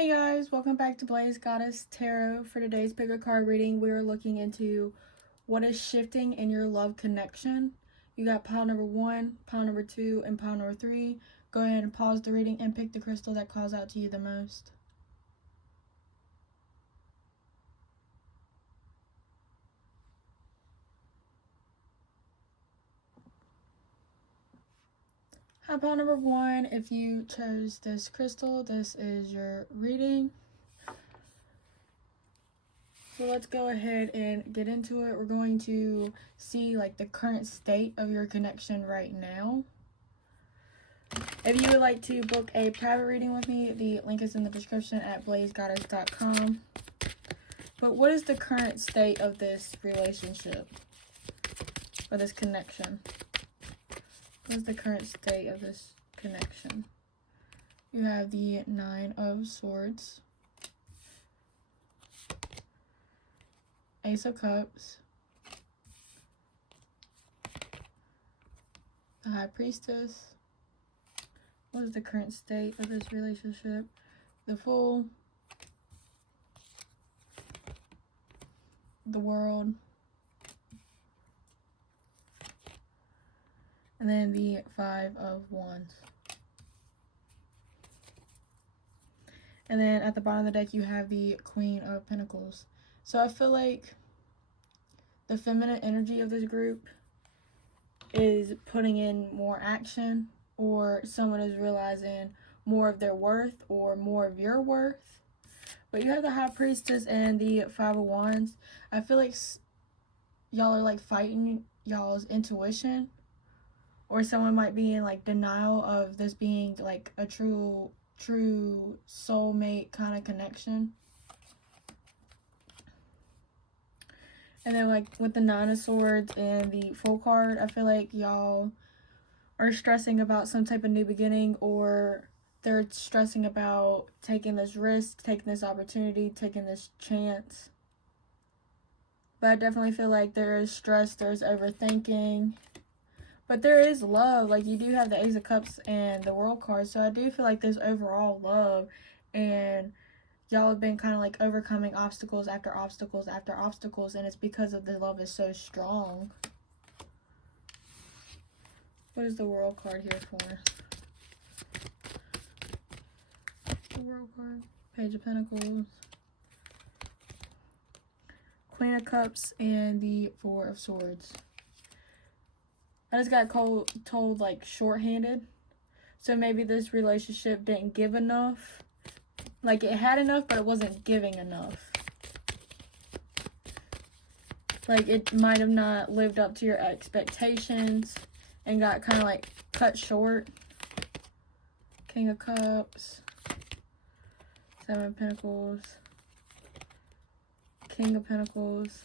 Hey guys, welcome back to Blaze Goddess Tarot. For today's pick a card reading, we are looking into what is shifting in your love connection. You got pile number 1, pile number 2, and pile number 3. Go ahead and pause the reading and pick the crystal that calls out to you the most. Hi, pile number 1. If you chose this crystal, this is your reading. So let's go ahead and get into it. We're going to see like the current state of your connection right now. If you would like to book a private reading with me, the link is in the description at blazegoddess.com. But what is the current state of this relationship or this connection? What is the current state of this connection? You have the 9 of Swords, Ace of Cups, the High Priestess. What is the current state of this relationship? The Fool, the World, and then the 5 of Wands. And then at the bottom of the deck, you have the Queen of Pentacles. So I feel like the feminine energy of this group is putting in more action, or someone is realizing more of their worth or more of your worth. But you have the High Priestess and the 5 of Wands. I feel like y'all are like fighting y'all's intuition, or someone might be in like denial of this being like a true soulmate kind of connection. And then like with the 9 of Swords and the Fool card, I feel like y'all are stressing about some type of new beginning, or they're stressing about taking this risk, taking this opportunity, taking this chance. But I definitely feel like there is stress, there's overthinking. But there is love. Like, you do have the Ace of Cups and the World card. So I do feel like there's overall love. And y'all have been kind of like overcoming obstacles after obstacles after obstacles. And it's because of the love is so strong. What is the World card here for? The World card. Page of Pentacles. Queen of Cups and the 4 of Swords. I just got told like shorthanded. So maybe this relationship didn't give enough. Like, it had enough, but it wasn't giving enough. Like, it might have not lived up to your expectations and got kind of like cut short. King of Cups, 7 of Pentacles, King of Pentacles.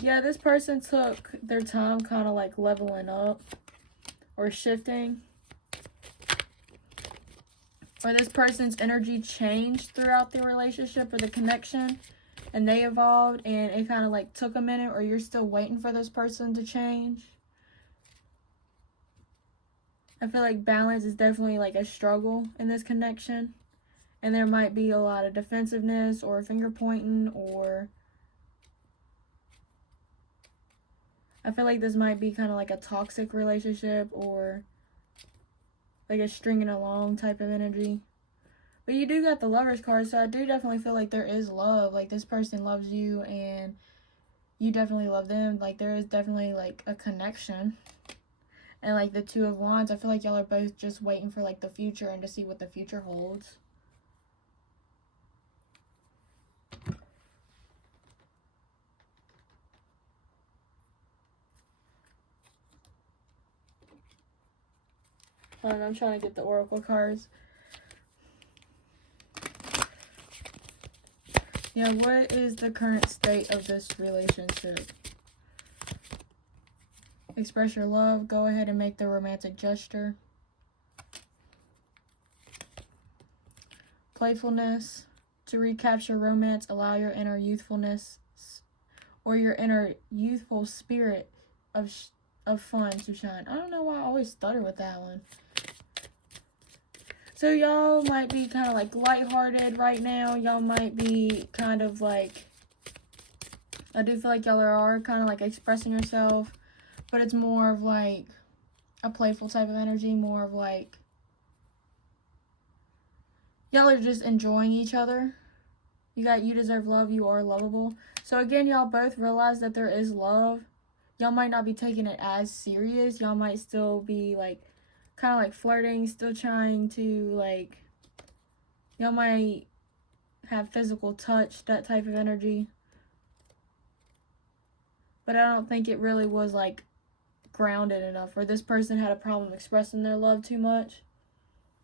Yeah, this person took their time kind of like leveling up or shifting. Or this person's energy changed throughout the relationship or the connection, and they evolved, and it kind of like took a minute, or you're still waiting for this person to change. I feel like balance is definitely like a struggle in this connection, and there might be a lot of defensiveness or finger pointing, or I feel like this might be kind of like a toxic relationship or like a stringing along type of energy. But you do got the Lovers card, so I do definitely feel like there is love. Like, this person loves you and you definitely love them. Like, there is definitely like a connection. And like the 2 of Wands, I feel like y'all are both just waiting for like the future and to see what the future holds. I'm trying to get the Oracle cards. Yeah, what is the current state of this relationship? Express your love. Go ahead and make the romantic gesture. Playfulness. To recapture romance, allow your inner youthfulness or your inner youthful spirit of fun to shine. I don't know why I always stutter with that one. So y'all might be kind of like lighthearted right now. Y'all might be kind of like, I do feel like y'all are kind of like expressing yourself, but it's more of like a playful type of energy, more of like y'all are just enjoying each other. You deserve love, you are lovable. So again, y'all both realize that there is love. Y'all might not be taking it as serious. Y'all might still be like kind of like flirting, still trying to like, y'all might have physical touch, that type of energy. But I don't think it really was like grounded enough, or this person had a problem expressing their love too much,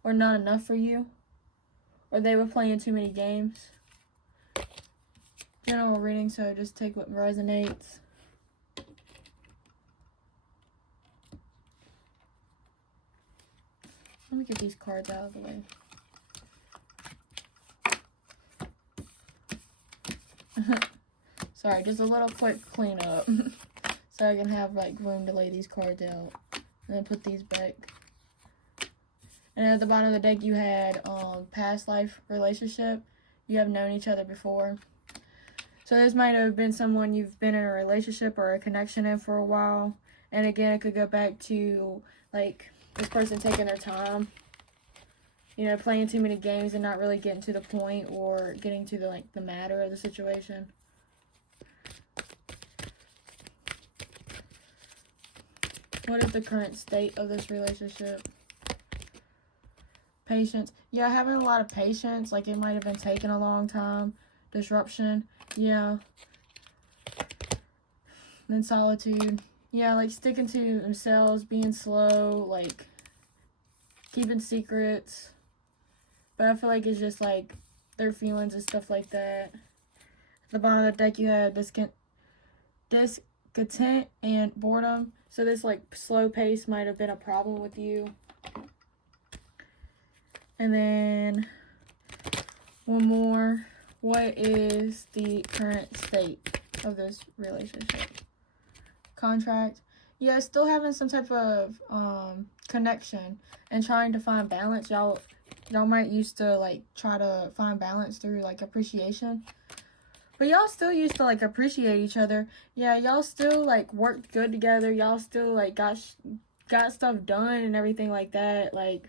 or not enough for you, or they were playing too many games. General reading, so just take what resonates. Let me get these cards out of the way. Sorry, just a little quick cleanup. So I can have like room to lay these cards out. And then put these back. And at the bottom of the deck you had past life relationship. You have known each other before. So this might have been someone you've been in a relationship or a connection in for a while. And again, it could go back to like this person taking their time, you know, playing too many games and not really getting to the point or getting to the matter of the situation. What is the current state of this relationship? Patience. Yeah, having a lot of patience. Like, it might have been taking a long time. Disruption. Yeah. Then solitude. Yeah, like sticking to themselves, being slow, like keeping secrets. But I feel like it's just like their feelings and stuff like that. At the bottom of the deck, you have discontent and boredom. So this like slow pace might have been a problem with you. And then one more. What is the current state of this relationship? Contract. Yeah, still having some type of connection and trying to find balance. Y'all might used to like try to find balance through like appreciation. But y'all still used to like appreciate each other. Yeah, y'all still like worked good together. Y'all still like got stuff done and everything like that. Like,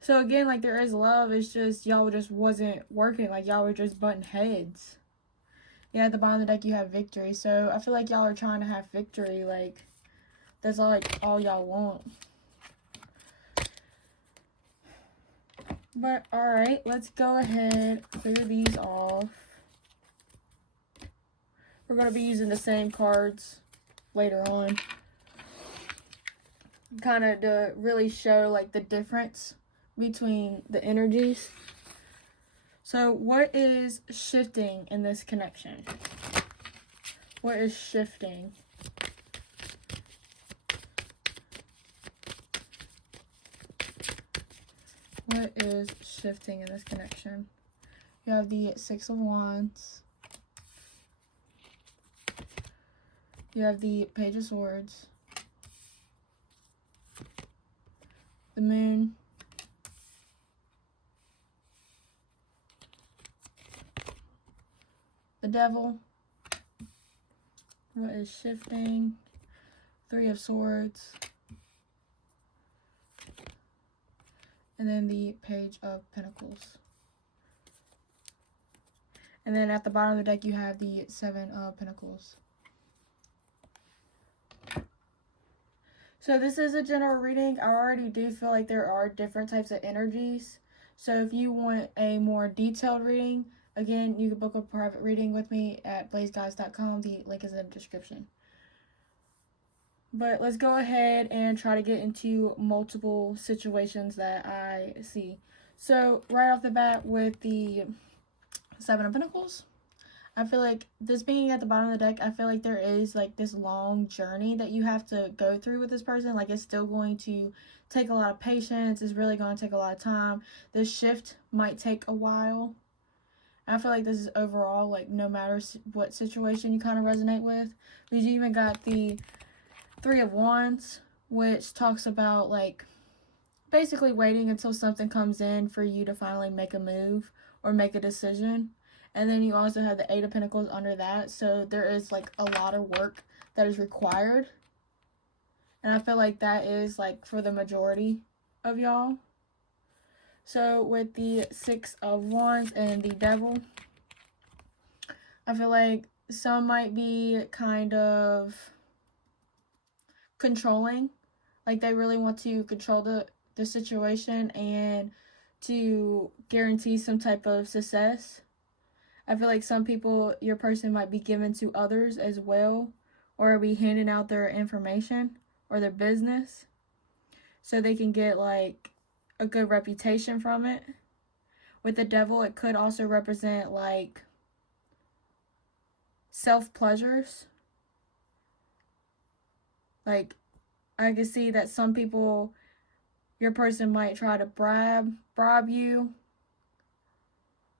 so again, like there is love. It's just y'all just wasn't working. Like y'all were just butting heads. Yeah, at the bottom of the deck you have victory. So I feel like y'all are trying to have victory. Like that's all y'all want. But alright, let's go ahead, clear these off. We're going to be using the same cards later on. Kind of to really show like the difference between the energies. So what is shifting in this connection? What is shifting? What is shifting in this connection? You have the Six of Wands. You have the Page of Swords. The Moon. The Devil. What is shifting? Three of Swords. And then the Page of Pentacles. And then at the bottom of the deck, you have the Seven of Pentacles. So this is a general reading. I already do feel like there are different types of energies. So if you want a more detailed reading, again, you can book a private reading with me at blazeguys.com. The link is in the description. But let's go ahead and try to get into multiple situations that I see. So right off the bat with the Seven of Pentacles, I feel like this being at the bottom of the deck, I feel like there is like this long journey that you have to go through with this person. Like it's still going to take a lot of patience. It's really going to take a lot of time. This shift might take a while. I feel like this is overall, like no matter what situation you kind of resonate with. Because you even got the Three of Wands, which talks about like basically waiting until something comes in for you to finally make a move or make a decision. And then you also have the Eight of Pentacles under that. So there is like a lot of work that is required. And I feel like that is like for the majority of y'all. So with the Six of Wands and the Devil, I feel like some might be kind of controlling. Like they really want to control the situation and to guarantee some type of success. I feel like some people, your person might be given to others as well, or be handing out their information or their business so they can get like a good reputation from it. With the Devil, it could also represent like self-pleasures. Like I can see that some people, your person might try to bribe you.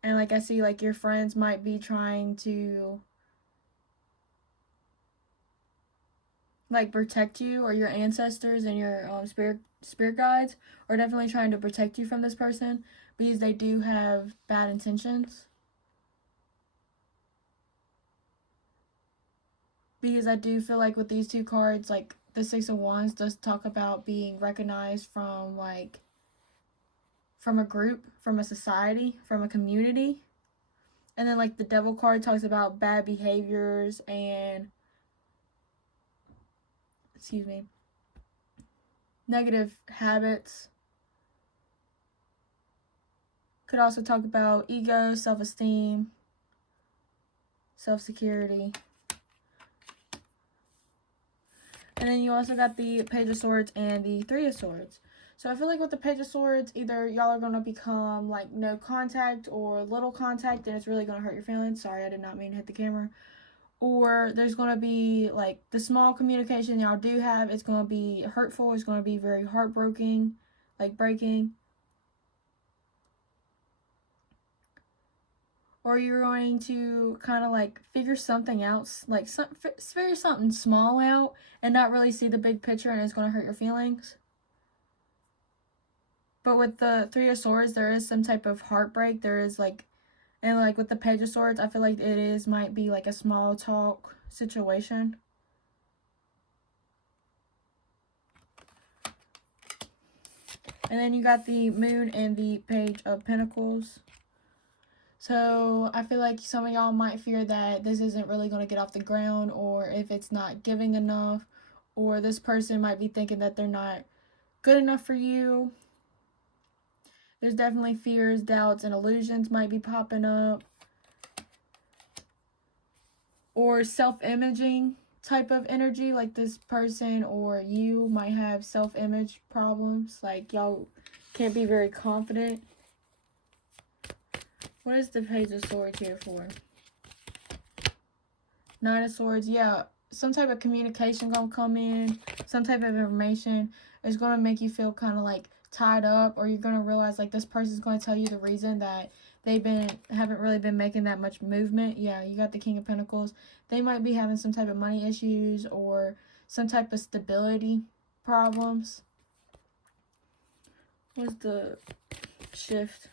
And like I see like your friends might be trying to like protect you, or your ancestors and your spirit guides are definitely trying to protect you from this person because they do have bad intentions. Because I do feel like with these two cards, like the Six of Wands does talk about being recognized from like from a group, from a society, from a community. And then like the Devil card talks about bad behaviors and negative habits. Could also talk about ego, self-esteem, self-security. And then you also got the Page of Swords and the Three of Swords. So I feel like with the Page of Swords, either y'all are going to become like no contact or little contact, and it's really going to hurt your feelings. Sorry, I did not mean to hit the camera. Or there's going to be like the small communication y'all do have, it's going to be hurtful. It's going to be very heartbreaking, like breaking. Or you're going to kind of like figure something out, like figure something small out and not really see the big picture, and it's going to hurt your feelings. But with the Three of Swords, there is some type of heartbreak. There is like, and like with the Page of Swords, I feel like might be like a small talk situation. And then you got the Moon and the Page of Pentacles. So I feel like some of y'all might fear that this isn't really going to get off the ground, or if it's not giving enough, or this person might be thinking that they're not good enough for you. There's definitely fears, doubts, and illusions might be popping up. Or self-imaging type of energy, like this person or you might have self-image problems. Like y'all can't be very confident. What is the Page of Swords here for? Nine of Swords, yeah. Some type of communication gonna come in. Some type of information is gonna make you feel kind of like tied up, or you're gonna realize like this person's gonna tell you the reason that they haven't really been making that much movement. Yeah, you got the King of Pentacles. They might be having some type of money issues or some type of stability problems. What's the shift?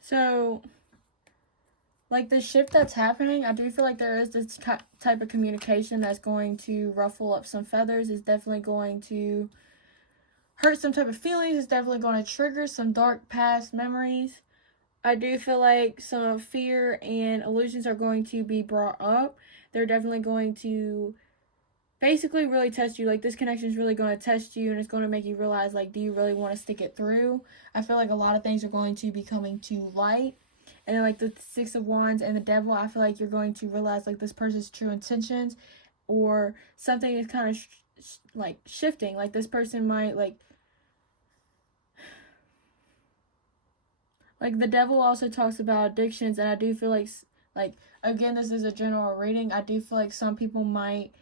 So, like the shift that's happening, I do feel like there is this type of communication that's going to ruffle up some feathers. It's definitely going to hurt some type of feelings. It's definitely going to trigger some dark past memories. I do feel like some fear and illusions are going to be brought up. They're definitely going to basically really test you. Like this connection is really going to test you, and it's going to make you realize, like, do you really want to stick it through? I feel like a lot of things are going to be coming to light. And then like the Six of Wands and the Devil, I feel like you're going to realize like this person's true intentions, or something is kind of like shifting. Like this person might like the Devil also talks about addictions, and I do feel like again, this is a general reading. I do feel like some people might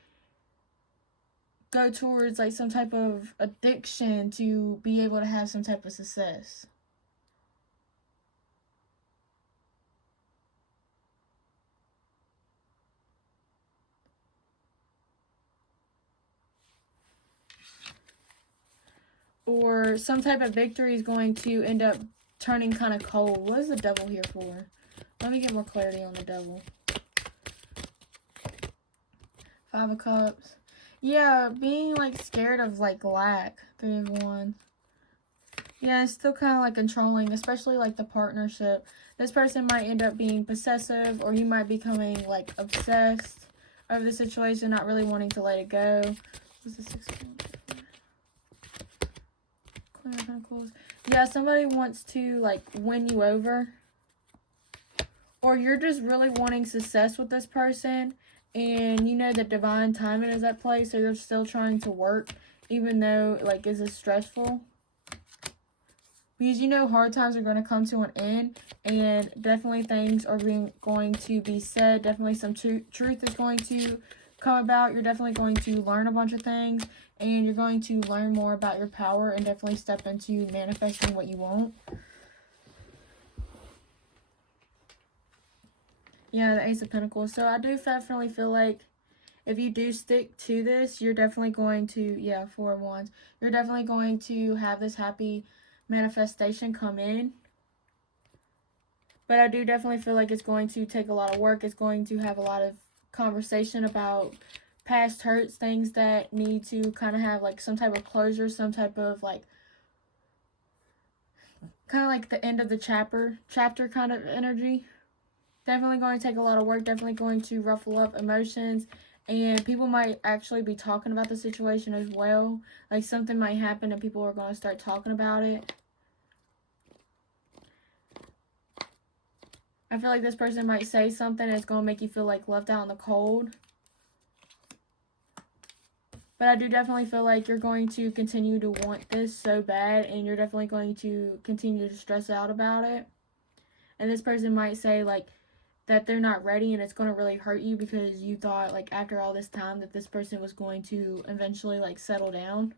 go towards like some type of addiction to be able to have some type of success. Or some type of victory is going to end up turning kind of cold. What is the devil here for? Let me get more clarity on the devil. 5 of Cups. Yeah, being like scared of like lack. 3 of Wands. Yeah, it's still kind of like controlling, especially like the partnership. This person might end up being possessive, or you might be becoming like obsessed over the situation, not really wanting to let it go. What's the 6 of Pentacles? Yeah, somebody wants to like win you over, or you're just really wanting success with this person, and you know that divine timing is at play, so you're still trying to work, even though like is it stressful, because you know hard times are going to come to an end, and definitely things are going to be said. Definitely some truth is going to come about. You're definitely going to learn a bunch of things, and you're going to learn more about your power and definitely step into manifesting what you want. Yeah, the Ace of Pentacles. So I do definitely feel like if you do stick to this, you're definitely going to, yeah, 4 of Wands. You're definitely going to have this happy manifestation come in. But I do definitely feel like it's going to take a lot of work. It's going to have a lot of conversation about past hurts, things that need to kind of have like some type of closure, some type of like kind of like the end of the chapter kind of energy. Definitely going to take a lot of work, definitely going to ruffle up emotions, and people might actually be talking about the situation as well. Like something might happen and people are going to start talking about it. I feel like this person might say something that's going to make you feel like left out in the cold. But I do definitely feel like you're going to continue to want this so bad, and you're definitely going to continue to stress out about it. And this person might say like that they're not ready, and it's going to really hurt you because you thought like after all this time that this person was going to eventually like settle down.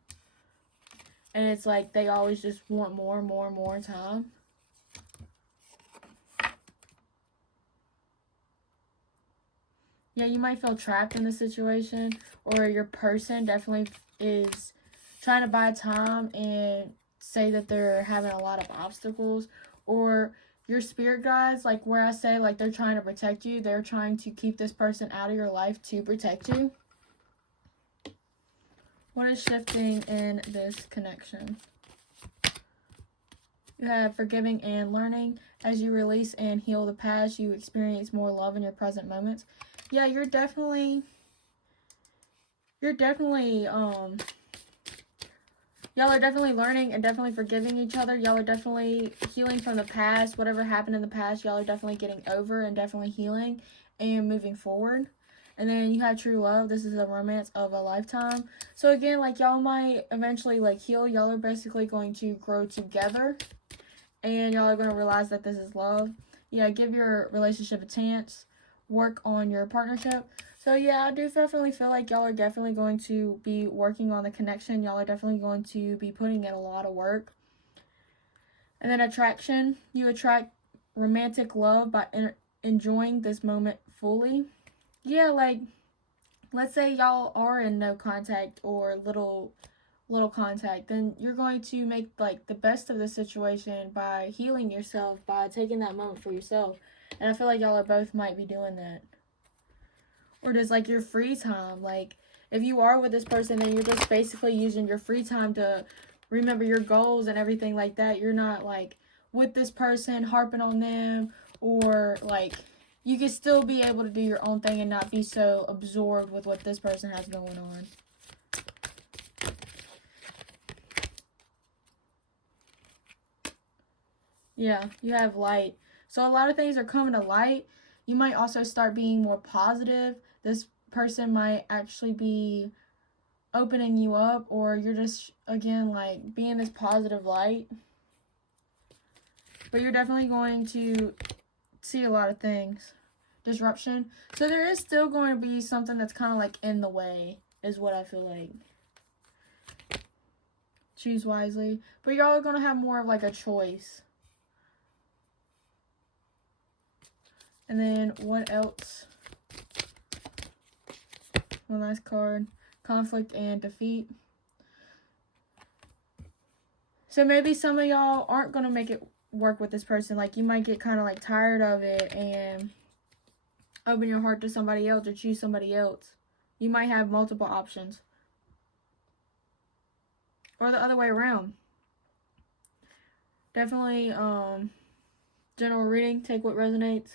And it's like they always just want more and more and more time. Yeah, you might feel trapped in the situation, or your person definitely is trying to buy time and say that they're having a lot of obstacles, or your spirit guides, like where I say like they're trying to protect you, they're trying to keep this person out of your life to protect you. What is shifting in this connection? You have forgiving and learning. As you release and heal the past, you experience more love in your present moments. Yeah, y'all are definitely learning and definitely forgiving each other. Y'all are definitely healing from the past. Whatever happened in the past, y'all are definitely getting over and definitely healing and moving forward. And then you have true love. This is a romance of a lifetime. So again, like y'all might eventually like heal. Y'all are basically going to grow together, and y'all are going to realize that this is love. Yeah, give your relationship a chance. Work on your partnership. So yeah, I do definitely feel like y'all are definitely going to be working on the connection. Y'all are definitely going to be putting in a lot of work. And then attraction. You attract romantic love by enjoying this moment fully. Yeah, like let's say y'all are in no contact or little contact, then you're going to make like the best of the situation by healing yourself, by taking that moment for yourself. And I feel like y'all are both might be doing that. Or just like your free time. Like if you are with this person, then you're just basically using your free time to remember your goals and everything like that. You're not like with this person harping on them, or like you can still be able to do your own thing and not be so absorbed with what this person has going on. Yeah, you have light. So a lot of things are coming to light. You might also start being more positive. This person might actually be opening you up, or you're just, again, like being this positive light. But you're definitely going to see a lot of things. Disruption. So there is still going to be something that's kind of like in the way, is what I feel like. choose wisely. But y'all are going to have more of like a choice. And then what else? One last card. Conflict and defeat. So maybe some of y'all aren't going to make it work with this person. Like, you might get kind of like tired of it and open your heart to somebody else or choose somebody else. You might have multiple options. Or the other way around. Definitely general reading. Take what resonates.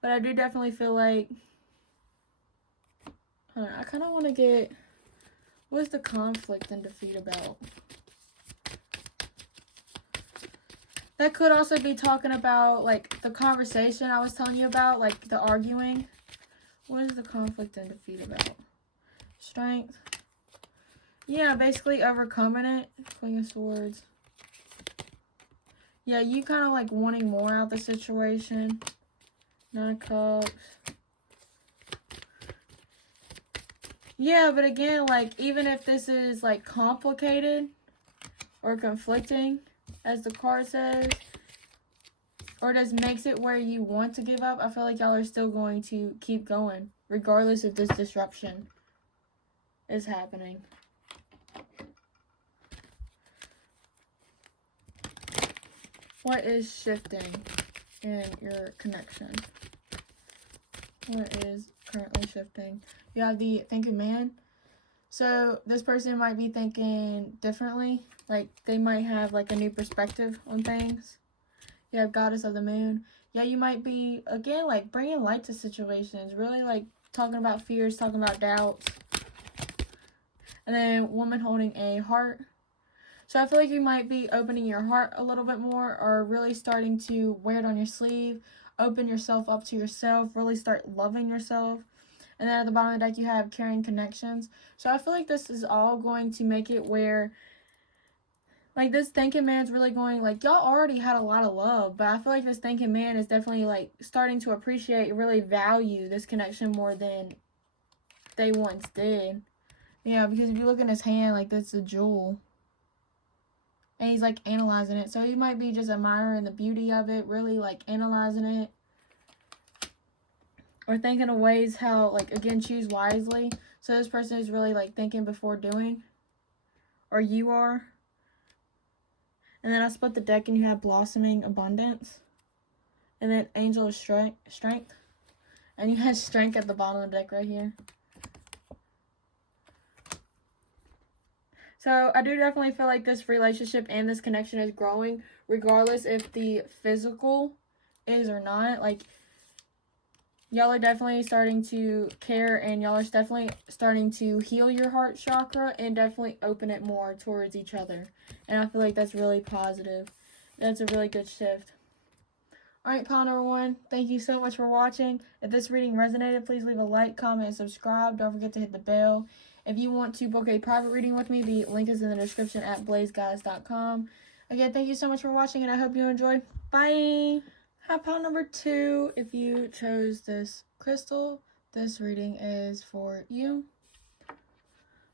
But I do definitely feel like, hold on, I kind of want to get, what's the conflict and defeat about? That could also be talking about, like, the conversation I was telling you about, like, the arguing. What is the conflict and defeat about? Strength. Yeah, basically overcoming it. Queen of Swords. Yeah, you kind of, like, wanting more out of the situation. Nine of Cups. Yeah, but again, like, even if this is, like, complicated or conflicting, as the card says, or just makes it where you want to give up, I feel like y'all are still going to keep going, regardless if this disruption is happening. What is shifting in your connection? What is currently shifting? You have the thinking man. So this person might be thinking differently. Like, they might have like a new perspective on things. You have Goddess of the Moon. Yeah, you might be, again, like bringing light to situations. Really like talking about fears, talking about doubts. And then woman holding a heart. So I feel like you might be opening your heart a little bit more, or really starting to wear it on your sleeve. Open yourself up to yourself. Really start loving yourself. And then at the bottom of the deck, you have carrying connections. So I feel like this is all going to make it where, like, this thinking man's really going, like, y'all already had a lot of love. But I feel like this thinking man is definitely, like, starting to appreciate and really value this connection more than they once did. Yeah, because if you look in his hand, like, that's a jewel. And he's, like, analyzing it. So he might be just admiring the beauty of it, really, like, analyzing it. Or thinking of ways how, like, again, choose wisely. So this person is really, like, thinking before doing. Or you are. And then I split the deck and you have Blossoming Abundance. And then Angel of Strength. And you have Strength at the bottom of the deck right here. So I do definitely feel like this relationship and this connection is growing, regardless if the physical is or not. Like, y'all are definitely starting to care, and y'all are definitely starting to heal your heart chakra and definitely open it more towards each other. And I feel like that's really positive. That's a really good shift. Alright, pile number 1, thank you so much for watching. If this reading resonated, please leave a like, comment, and subscribe. Don't forget to hit the bell. If you want to book a private reading with me, the link is in the description at blazeguys.com. Again, thank you so much for watching, and I hope you enjoy. Bye! Hi, pile number 2. If you chose this crystal, this reading is for you.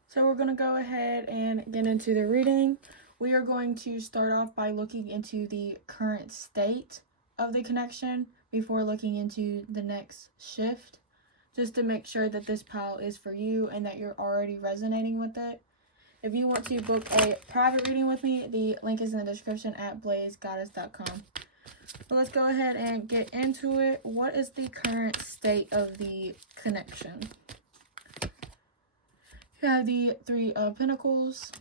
So we're going to go ahead and get into the reading. We are going to start off by looking into the current state of the connection before looking into the next shift, just to make sure that this pile is for you and that you're already resonating with it. If you want to book a private reading with me, the link is in the description at blazegoddess.com. So let's go ahead and get into it. What is the current state of the connection? You have the 3 of Pentacles.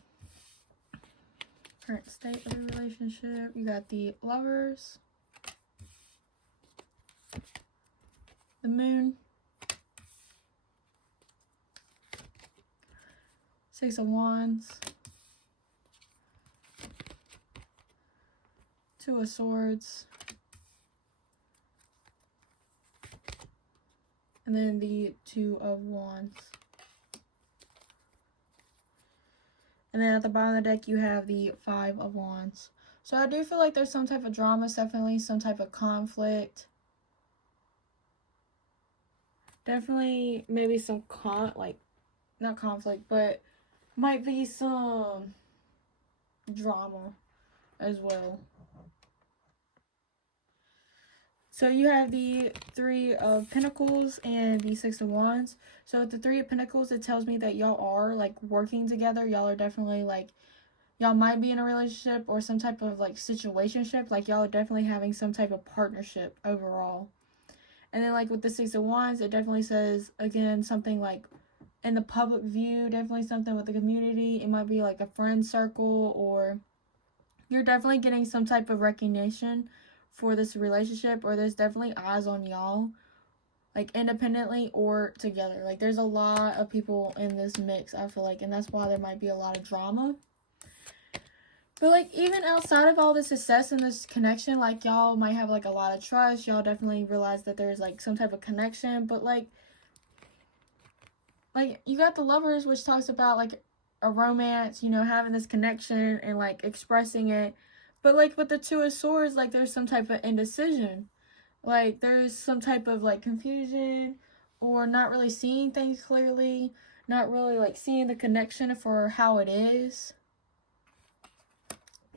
Current state of the relationship. You got the Lovers. The Moon. 6 of Wands. 2 of Swords. And then the 2 of Wands. And then at the bottom of the deck, you have the 5 of Wands. So I do feel like there's some type of drama, definitely some type of conflict. Definitely maybe some not conflict, but Might be some drama as well. So you have the Three of Pentacles and the Six of Wands. So with the Three of Pentacles, it tells me that y'all are like working together. Y'all are definitely like, y'all might be in a relationship or some type of like situationship. Like y'all are definitely having some type of partnership overall. And then like with the Six of Wands, it definitely says, again, something like in the public view, definitely something with the community. It might be like a friend circle, or you're definitely getting some type of recognition for this relationship, or there's definitely eyes on y'all, like independently or together. Like there's a lot of people in this mix, I feel like, and that's why there might be a lot of drama. But like even outside of all the success in this connection, like y'all might have like a lot of trust. Y'all definitely realize that there's like some type of connection, but like you got the Lovers, which talks about like a romance, you know, having this connection and like expressing it. But like with the Two of Swords, like there's some type of indecision. Like there's some type of like confusion, or not really seeing things clearly, not really like seeing the connection for how it is,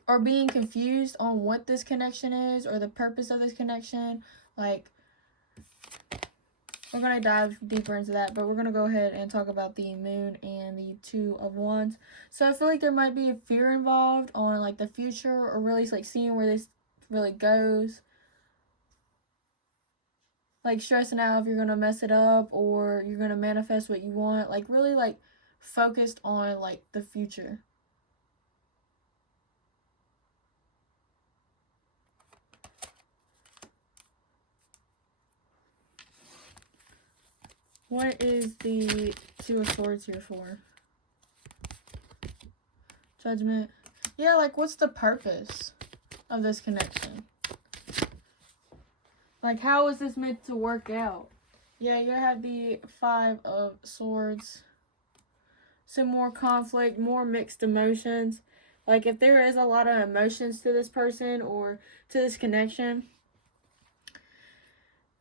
or being confused on what this connection is or the purpose of this connection. Like we're going to dive deeper into that, but we're going to go ahead and talk about the Moon and the Two of Wands. So I feel like there might be a fear involved on like the future, or really like seeing where this really goes. Like stressing out if you're going to mess it up or you're going to manifest what you want. Like really like focused on like the future. What is the Two of Swords here for? Judgment. Yeah, like what's the purpose of this connection? Like how is this meant to work out? Yeah, you have the Five of Swords. Some more conflict, more mixed emotions. Like if there is a lot of emotions to this person or to this connection,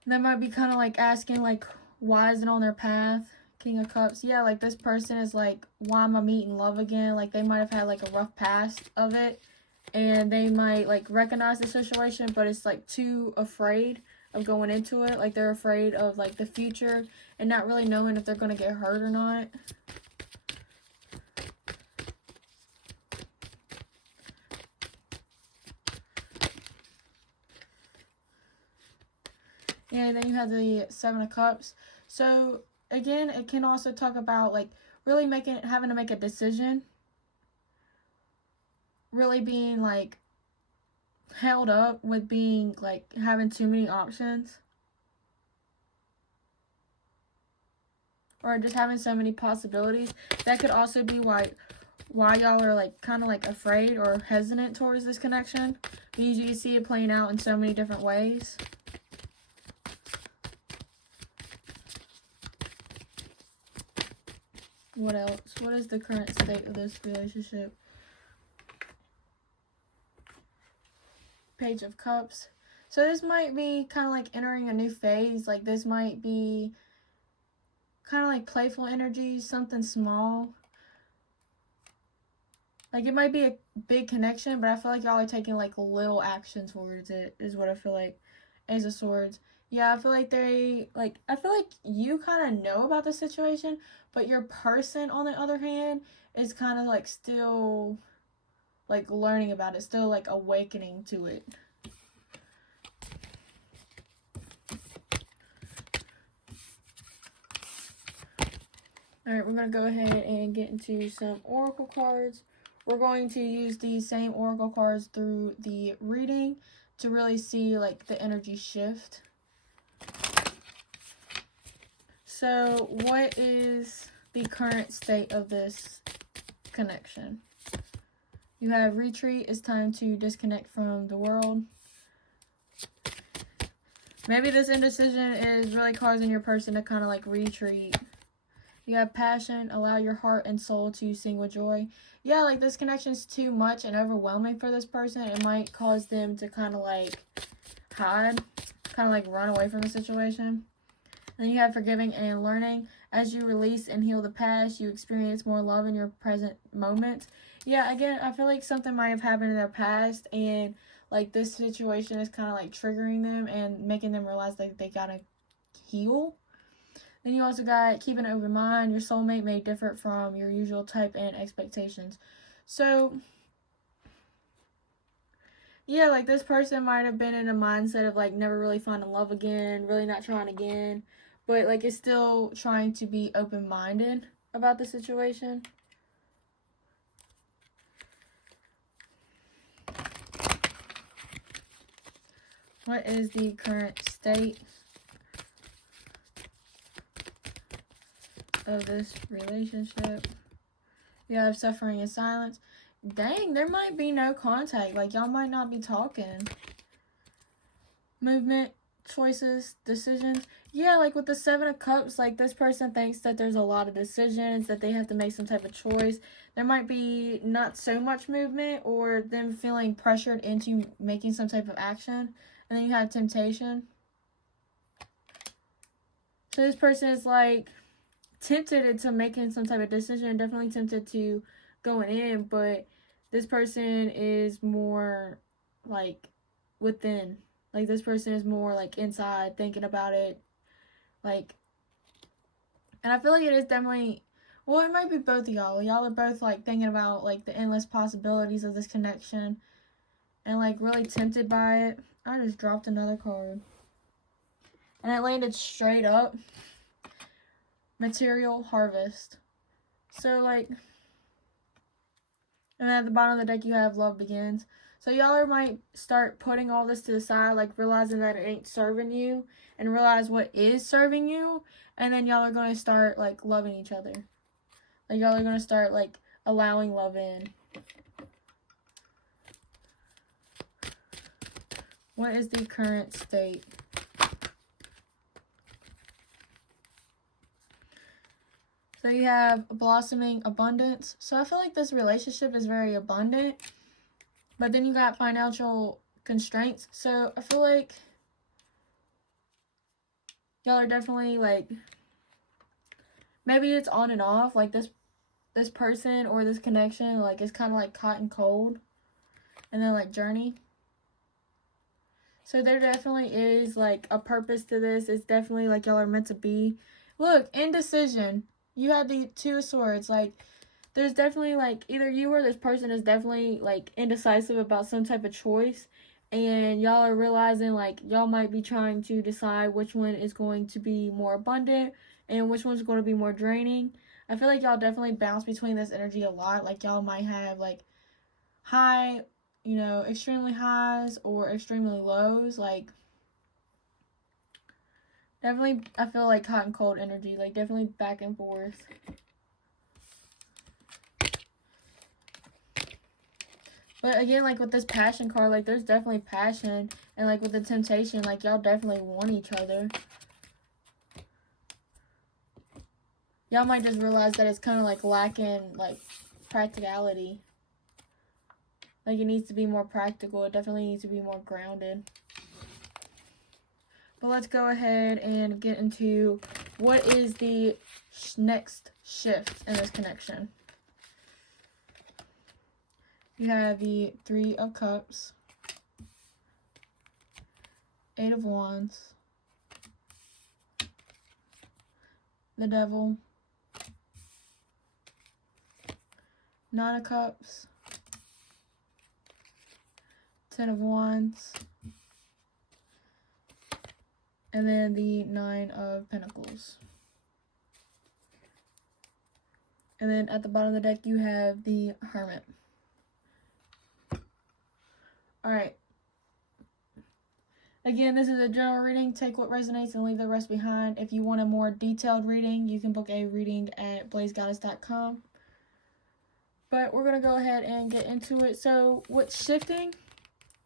that might be kind of like asking like, why is it on their path? King of Cups. Yeah, like this person is like, why am I meeting love again? Like they might have had like a rough past of it, and they might like recognize the situation, but it's like too afraid of going into it. Like they're afraid of like the future and not really knowing if they're going to get hurt or not. And then you have the Seven of Cups. So again, it can also talk about like really having to make a decision. Really being like held up with being like having too many options. Or just having so many possibilities. That could also be why y'all are like kind of like afraid or hesitant towards this connection. Because you can see it playing out in so many different ways. What else? What is the current state of this relationship? Page of Cups. So this might be kind of like entering a new phase. Like this might be kind of like playful energy, something small. Like it might be a big connection, but I feel like y'all are taking like little action towards it, is what I feel like. Ace of Swords. Yeah, I feel like I feel like you kind of know about the situation, but your person, on the other hand, is kind of like still like learning about it, still like awakening to it. Alright, we're going to go ahead and get into some oracle cards. We're going to use these same oracle cards through the reading to really see like the energy shift. So what is the current state of this connection? You have retreat. It's time to disconnect from the world. Maybe this indecision is really causing your person to kind of like retreat. You have passion. Allow your heart and soul to sing with joy. Yeah, like this connection is too much and overwhelming for this person. It might cause them to kind of like hide, kind of like run away from the situation. Then you have forgiving and learning. As you release and heal the past, you experience more love in your present moment. Yeah, again, I feel like something might have happened in their past, and like this situation is kind of like triggering them and making them realize that they gotta heal. Then you also got keeping an open mind. Your soulmate may differ from your usual type and expectations. So, yeah, like this person might have been in a mindset of like never really finding love again, really not trying again, but like is still trying to be open-minded about the situation. What is the current state of this relationship? You have suffering and silence. Dang, there might be no contact. Like, y'all might not be talking. Movement, choices, decisions. Yeah, like with the Seven of Cups, like this person thinks that there's a lot of decisions, that they have to make some type of choice. There might be not so much movement or them feeling pressured into making some type of action. And then you have temptation. So this person is like tempted into making some type of decision, definitely tempted to going in, but this person is more like within. Like this person is more like inside, thinking about it. Like, and I feel like it is definitely, well, it might be both of y'all. Y'all are both like thinking about like the endless possibilities of this connection and like really tempted by it. I just dropped another card. And it landed straight up. Material harvest. So like, and then at the bottom of the deck you have love begins. So y'all might start putting all this to the side, like realizing that it ain't serving you and realize what is serving you. And then y'all are going to start like loving each other. Like y'all are going to start like allowing love in. What is the current state? So you have blossoming abundance. So I feel like this relationship is very abundant. But then you got financial constraints. So I feel like y'all are definitely like, maybe it's on and off. Like this person or this connection like is kind of like hot and cold. And then like journey. So there definitely is like a purpose to this. It's definitely like y'all are meant to be. Look, indecision. You have the Two of Swords. Like there's definitely like either you or this person is definitely like indecisive about some type of choice. And y'all are realizing like y'all might be trying to decide which one is going to be more abundant and which one's going to be more draining. I feel like y'all definitely bounce between this energy a lot. Like y'all might have like high, you know, extremely highs or extremely lows. Like definitely, I feel like hot and cold energy. Like definitely back and forth. But again, like with this passion card, like there's definitely passion. And like with the temptation, like y'all definitely want each other. Y'all might just realize that it's kind of like lacking like practicality. Like it needs to be more practical. It definitely needs to be more grounded. But let's go ahead and get into what is the next shift in this connection. You have the Three of Cups, Eight of Wands, the Devil, Nine of Cups, Ten of Wands, and then the Nine of Pentacles. And then at the bottom of the deck, you have the Hermit. Alright. Again, this is a general reading. Take what resonates and leave the rest behind. If you want a more detailed reading, you can book a reading at blazegoddess.com. But we're going to go ahead and get into it. So, what's shifting?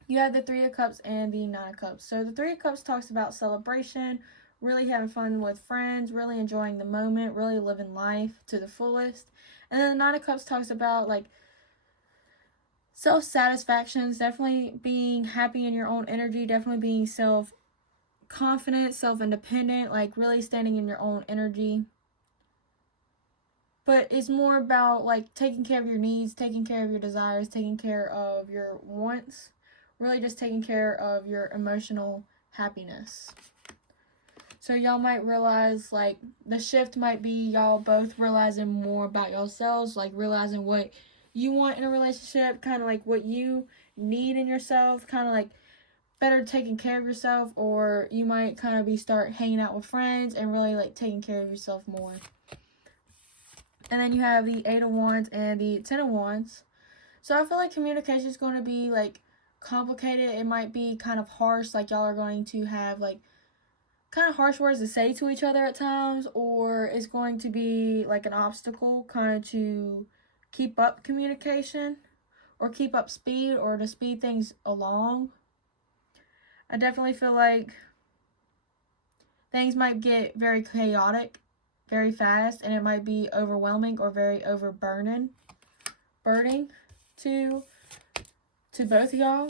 You have the Three of Cups and the Nine of Cups. So, the Three of Cups talks about celebration, really having fun with friends, really enjoying the moment, really living life to the fullest. And then the Nine of Cups talks about, like, self-satisfaction, is definitely being happy in your own energy, definitely being self-confident, self-independent, like really standing in your own energy. but it's more about like taking care of your needs, taking care of your desires, taking care of your wants, really just taking care of your emotional happiness. So y'all might realize, like, the shift might be y'all both realizing more about yourselves, like realizing what you want in a relationship, kind of like what you need in yourself, kind of like better taking care of yourself, or you might kind of start hanging out with friends and really like taking care of yourself more. And then you have the 8 of Wands and the 10 of Wands. So I feel like communication is going to be like complicated. It might be kind of harsh, like y'all are going to have like kind of harsh words to say to each other at times, or it's going to be like an obstacle kind of to keep up communication or keep up speed or to speed things along. I definitely feel like things might get very chaotic very fast, and it might be overwhelming or very burdening to both of y'all.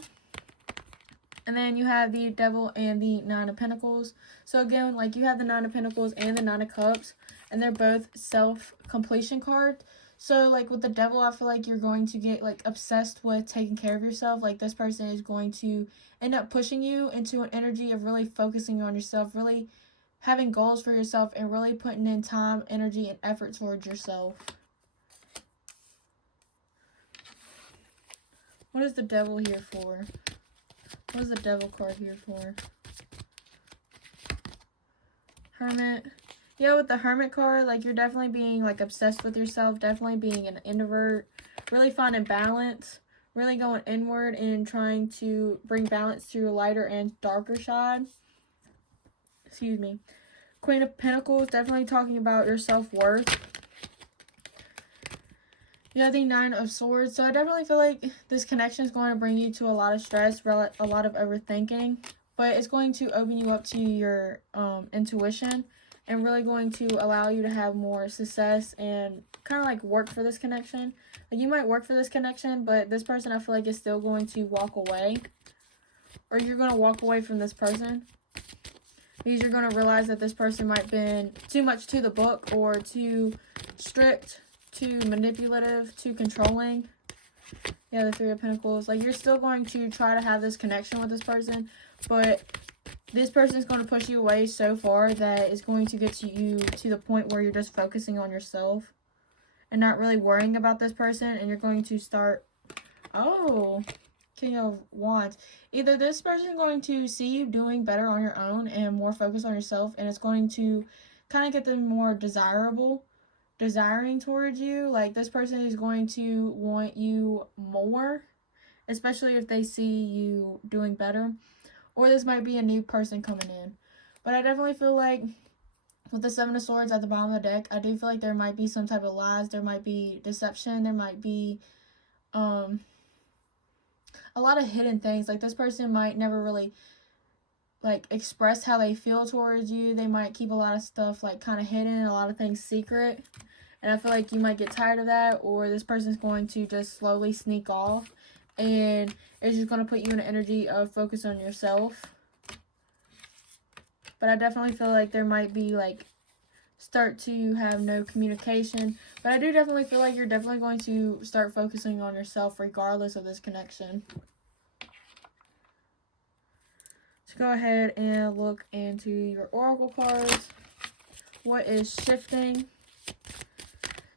And then you have the Devil and the 9 of Pentacles. So again, like you have the 9 of Pentacles and the 9 of Cups, and they're both self-completion cards. So like with the Devil, I feel like you're going to get like obsessed with taking care of yourself. Like this person is going to end up pushing you into an energy of really focusing on yourself, really having goals for yourself, and really putting in time, energy, and effort towards yourself. What is the Devil here for? What is the Devil card here for? Hermit. Yeah, with the Hermit card, like you're definitely being like obsessed with yourself, definitely being an introvert, really finding balance, really going inward and trying to bring balance to your lighter and darker side. Excuse me. Queen of Pentacles, definitely talking about your self-worth. You have the 9 of Swords. So I definitely feel like this connection is going to bring you to a lot of stress, a lot of overthinking. But it's going to open you up to your intuition and really going to allow you to have more success and kind of like work for this connection. Like you might work for this connection, but this person I feel like is still going to walk away. Or you're going to walk away from this person. Because you're going to realize that this person might have been too much to the book or too strict, too manipulative, too controlling. Yeah, the 3 of Pentacles. Like, you're still going to try to have this connection with this person, but this person is going to push you away so far that it's going to get to you to the point where you're just focusing on yourself and not really worrying about this person, and you're going to start... Oh, King of Wands. Either this person is going to see you doing better on your own and more focused on yourself, and it's going to kind of get them more desiring towards you. Like this person is going to want you more, especially if they see you doing better. Or this might be a new person coming in. But I definitely feel like with the 7 of Swords at the bottom of the deck, I do feel like there might be some type of lies, there might be deception, there might be a lot of hidden things. Like this person might never really like express how they feel towards you. They might keep a lot of stuff like kind of hidden, a lot of things secret. And I feel like you might get tired of that, or this person's going to just slowly sneak off and it's just going to put you in an energy of focus on yourself. But I definitely feel like there might be like start to have no communication. But I do definitely feel like you're definitely going to start focusing on yourself regardless of this connection. So go ahead and look into your oracle cards. What is shifting?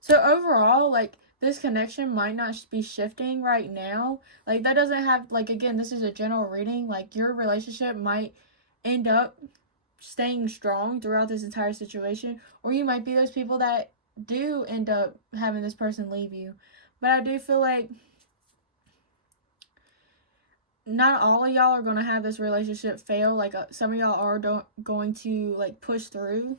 So overall, like this connection might not be shifting right now. Like that doesn't have, like again, this is a general reading. Like your relationship might end up staying strong throughout this entire situation, or you might be those people that do end up having this person leave you. But I do feel like not all of y'all are going to have this relationship fail. Like some of y'all are going to like push through.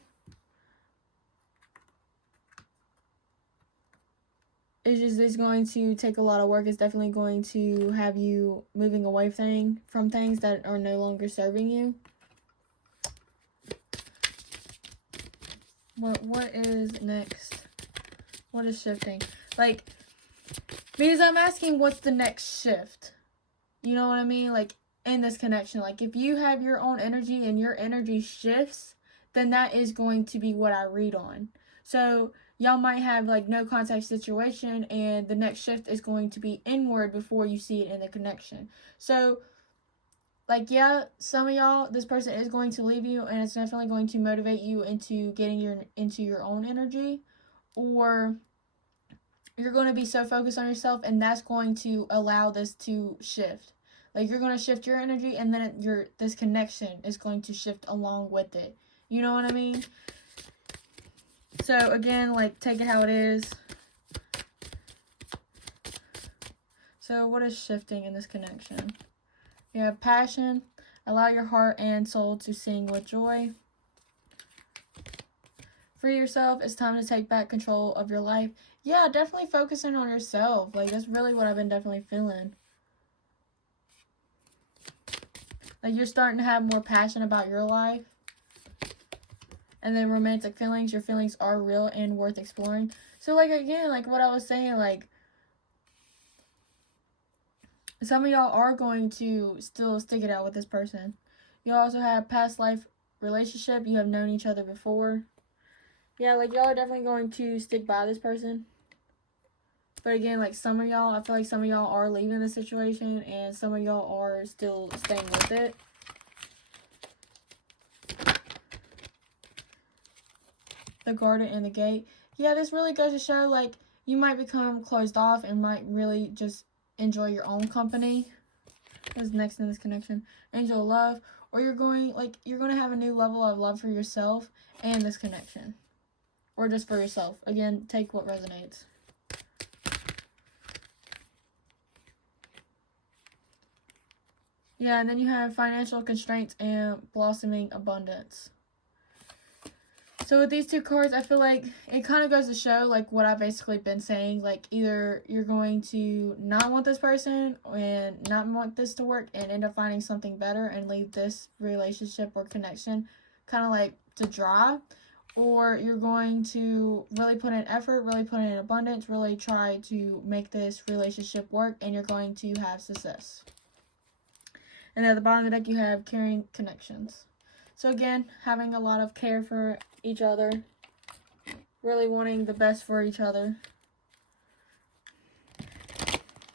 It's going to take a lot of work. It's definitely going to have you moving away from things that are no longer serving you. What is next? What is shifting? Like, because I'm asking what's the next shift? You know what I mean? Like, in this connection. Like, if you have your own energy and your energy shifts, then that is going to be what I read on. So, y'all might have like no contact situation, and the next shift is going to be inward before you see it in the connection. So like, yeah, some of y'all, this person is going to leave you, and it's definitely going to motivate you into getting into your own energy, or you're going to be so focused on yourself, and that's going to allow this to shift. Like, you're going to shift your energy, and then this connection is going to shift along with it. You know what I mean? So again, like, take it how it is. So what is shifting in this connection? You have passion. Allow your heart and soul to sing with joy. Free yourself. It's time to take back control of your life. Yeah, definitely focusing on yourself. Like, that's really what I've been definitely feeling. Like, you're starting to have more passion about your life. And then romantic feelings. Your feelings are real and worth exploring. So, like, again, like what I was saying, like, some of y'all are going to still stick it out with this person. You also have past life relationship. You have known each other before. Yeah, like, y'all are definitely going to stick by this person. But again, like, some of y'all, I feel like some of y'all are leaving the situation, and some of y'all are still staying with it. The Garden and the Gate. Yeah, this really goes to show, like, you might become closed off and might really just enjoy your own company. What's next in this connection? Angel of Love. Or you're going to have a new level of love for yourself and this connection. Or just for yourself. Again, take what resonates. Yeah, and then you have financial constraints and blossoming abundance. So with these two cards, I feel like it kind of goes to show, like, what I've basically been saying. Like, either you're going to not want this person and not want this to work and end up finding something better and leave this relationship or connection kind of like to dry, or you're going to really put in effort, really put in abundance, really try to make this relationship work, and you're going to have success. And at the bottom of the deck, you have caring connections. So again, having a lot of care for each other, really wanting the best for each other.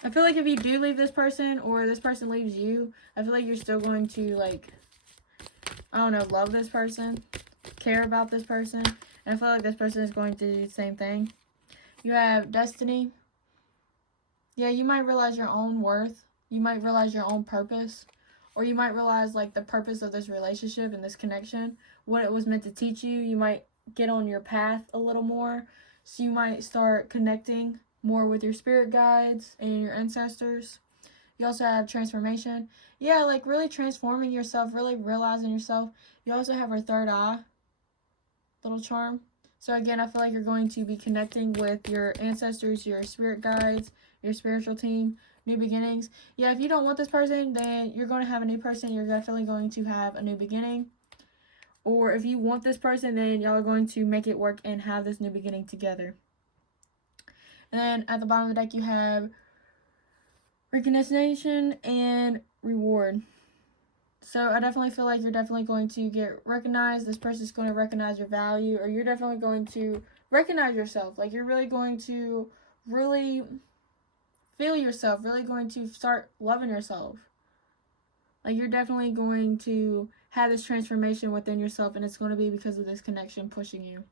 I feel like if you do leave this person, or this person leaves you, I feel like you're still going to, like, I don't know, love this person, care about this person, and I feel like this person is going to do the same thing. You have destiny. Yeah, you might realize your own worth. You might realize your own purpose. Or you might realize, like, the purpose of this relationship and this connection, what it was meant to teach you. You might get on your path a little more. So you might start connecting more with your spirit guides and your ancestors. You also have transformation. Yeah, like, really transforming yourself, really realizing yourself. You also have our third eye little charm. So again, I feel like you're going to be connecting with your ancestors, your spirit guides, your spiritual team. New beginnings. Yeah, if you don't want this person, then you're going to have a new person. You're definitely going to have a new beginning. Or if you want this person, then y'all are going to make it work and have this new beginning together. And then at the bottom of the deck, you have recognition and reward. So I definitely feel like you're definitely going to get recognized. This person's going to recognize your value, or you're definitely going to recognize yourself. Like, you're really going to really feel yourself, really going to start loving yourself. Like, you're definitely going to have this transformation within yourself, and it's going to be because of this connection pushing you.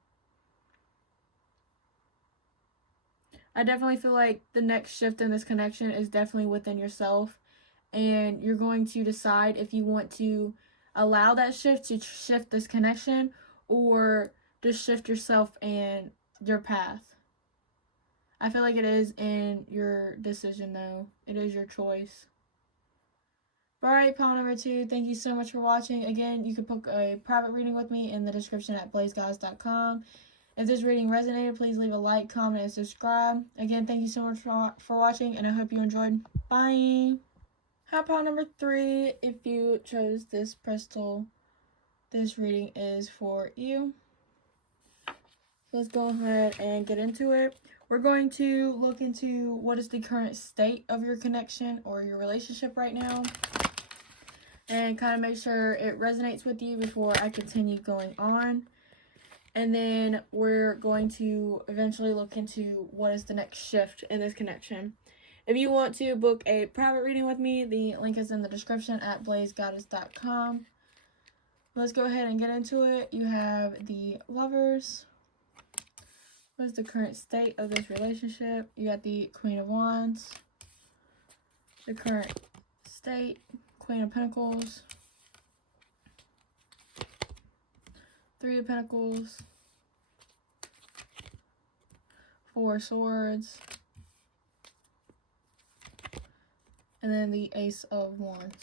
I definitely feel like the next shift in this connection is definitely within yourself, and you're going to decide if you want to allow that shift to shift this connection, or just shift yourself and your path. I feel like it is in your decision, though. It is your choice. Alright, pile number 2, thank you so much for watching. Again, you can book a private reading with me in the description at blazeguys.com. If this reading resonated, please leave a like, comment, and subscribe. Again, thank you so much for watching, and I hope you enjoyed. Bye! Hi, pile number 3. If you chose this crystal, this reading is for you. So let's go ahead and get into it. We're going to look into what is the current state of your connection or your relationship right now, and kind of make sure it resonates with you before I continue going on. And then we're going to eventually look into what is the next shift in this connection. If you want to book a private reading with me, the link is in the description at blazegoddess.com. Let's go ahead and get into it. You have the Lovers. What is the current state of this relationship? You got the Queen of Wands. The current state. Queen of Pentacles. Three of Pentacles. Four of Swords. And then the Ace of Wands.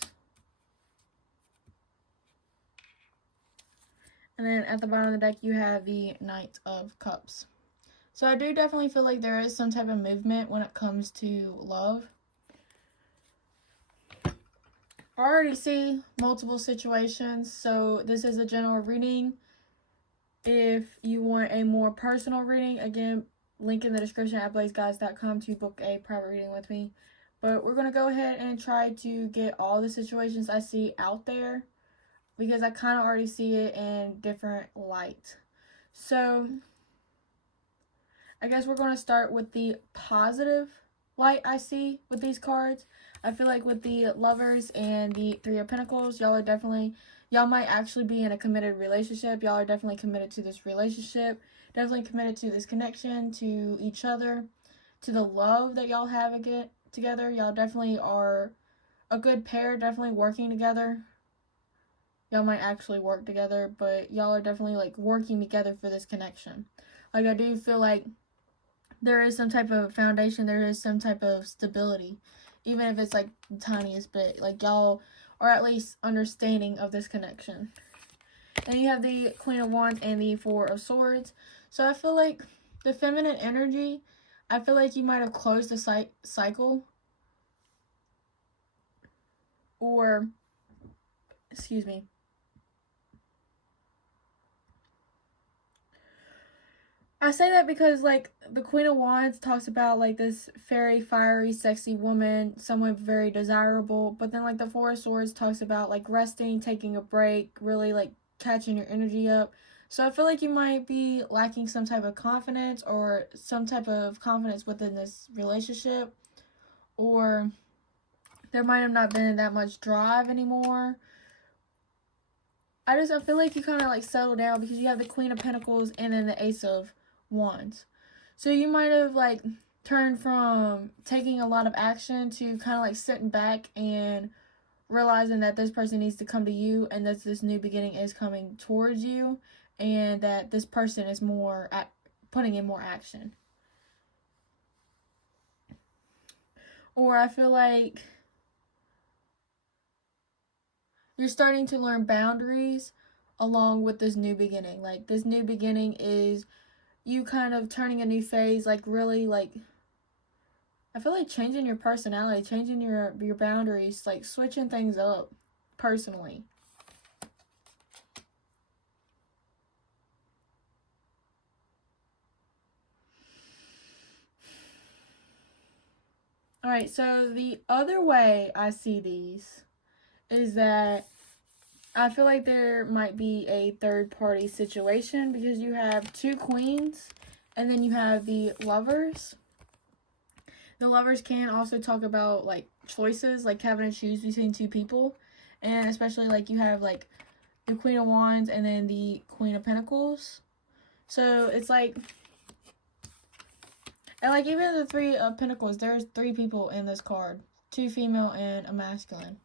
And then at the bottom of the deck, you have the Knight of Cups. So I do definitely feel like there is some type of movement when it comes to love. I already see multiple situations, so this is a general reading. If you want a more personal reading, again, link in the description at blazegoddess.com to book a private reading with me. But we're going to go ahead and try to get all the situations I see out there, because I kind of already see it in different light. So I guess we're going to start with the positive light I see with these cards. I feel like with the Lovers and the Three of Pentacles, y'all might actually be in a committed relationship. Y'all are definitely committed to this relationship, definitely committed to this connection, to each other, to the love that y'all have again together. Y'all definitely are a good pair, definitely working together. Y'all might actually work together, but y'all are definitely like working together for this connection. Like, I do feel like there is some type of foundation, there is some type of stability, even if it's like the tiniest bit. Like, y'all are at least understanding of this connection. And you have the Queen of Wands and the Four of Swords. So I feel like the feminine energy, I feel like you might have closed the cycle, or, excuse me, I say that because, like, the Queen of Wands talks about, like, this very fiery, sexy woman, someone very desirable. But then, like, the Four of Swords talks about, like, resting, taking a break, really, like, catching your energy up. So I feel like you might be lacking some type of confidence, or some type of confidence within this relationship. Or there might have not been that much drive anymore. I feel like you kind of, like, settle down, because you have the Queen of Pentacles and then the Ace of Wands. So you might have, like, turned from taking a lot of action to kind of, like, sitting back and realizing that this person needs to come to you, and that this new beginning is coming towards you, and that this person is putting in more action. Or I feel like you're starting to learn boundaries along with this new beginning. Like, this new beginning is you kind of turning a new phase, like, really, like, I feel like changing your personality, changing your boundaries, like, switching things up personally. Alright, so the other way I see these is that I feel like there might be a third-party situation, because you have two queens, and then you have the Lovers. The Lovers can also talk about, like, choices, like having to choose between two people. And especially, like, you have, like, the Queen of Wands and then the Queen of Pentacles. So it's like, and, like, even the Three of Pentacles, there's three people in this card. Two female and a masculine.